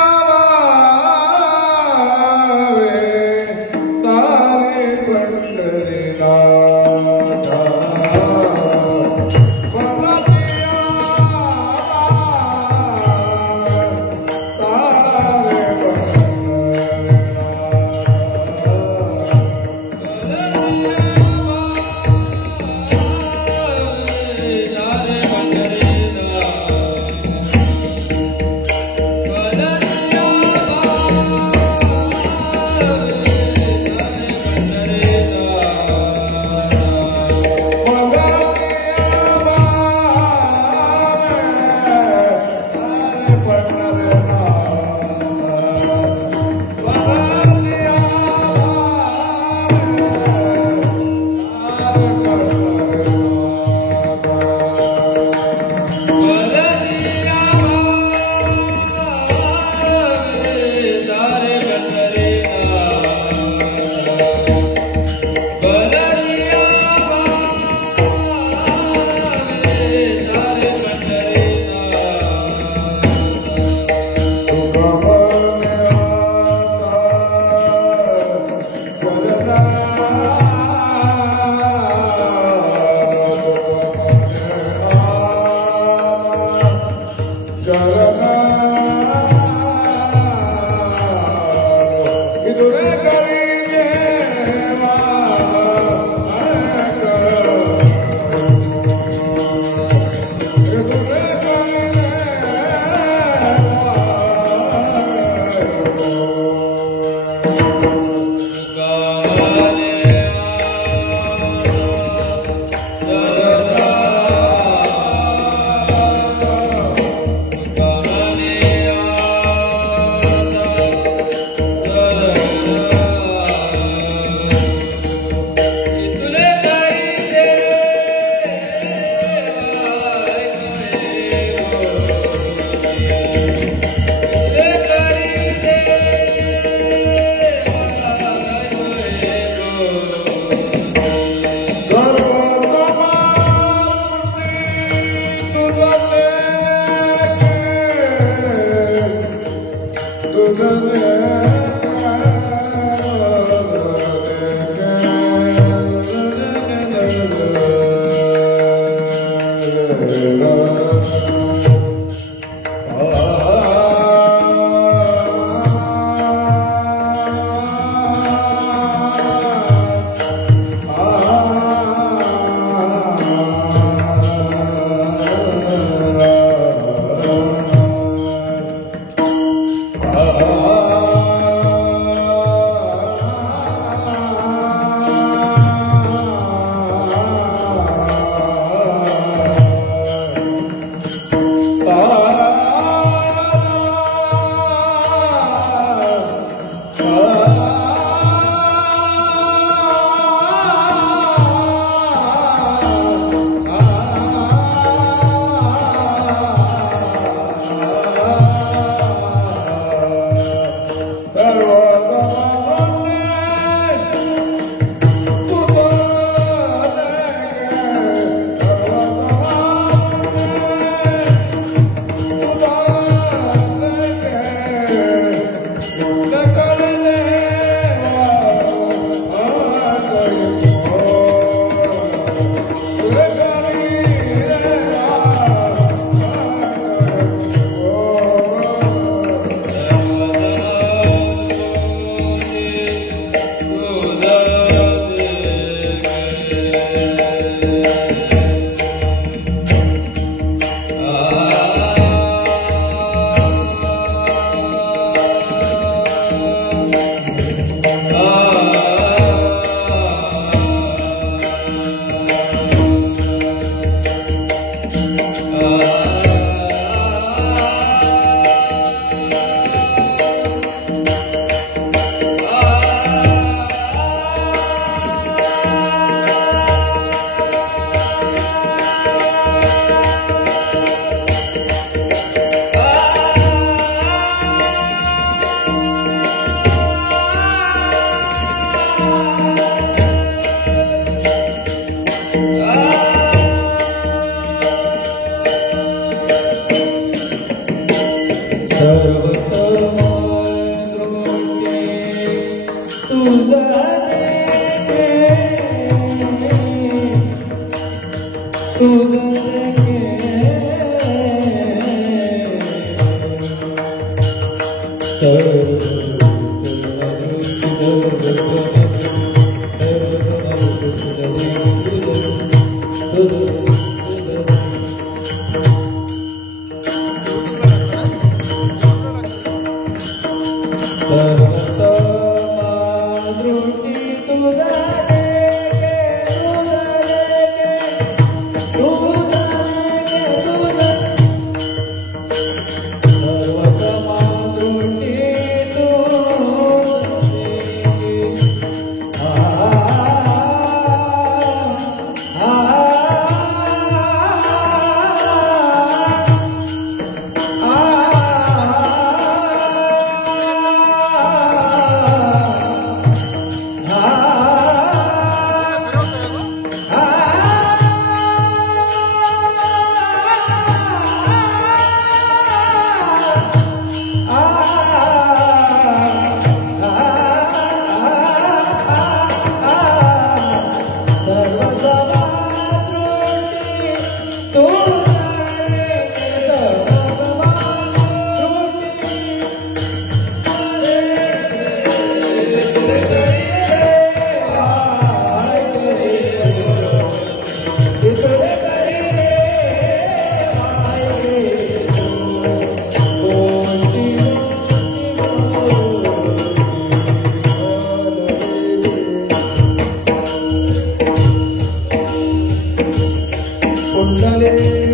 कुंडले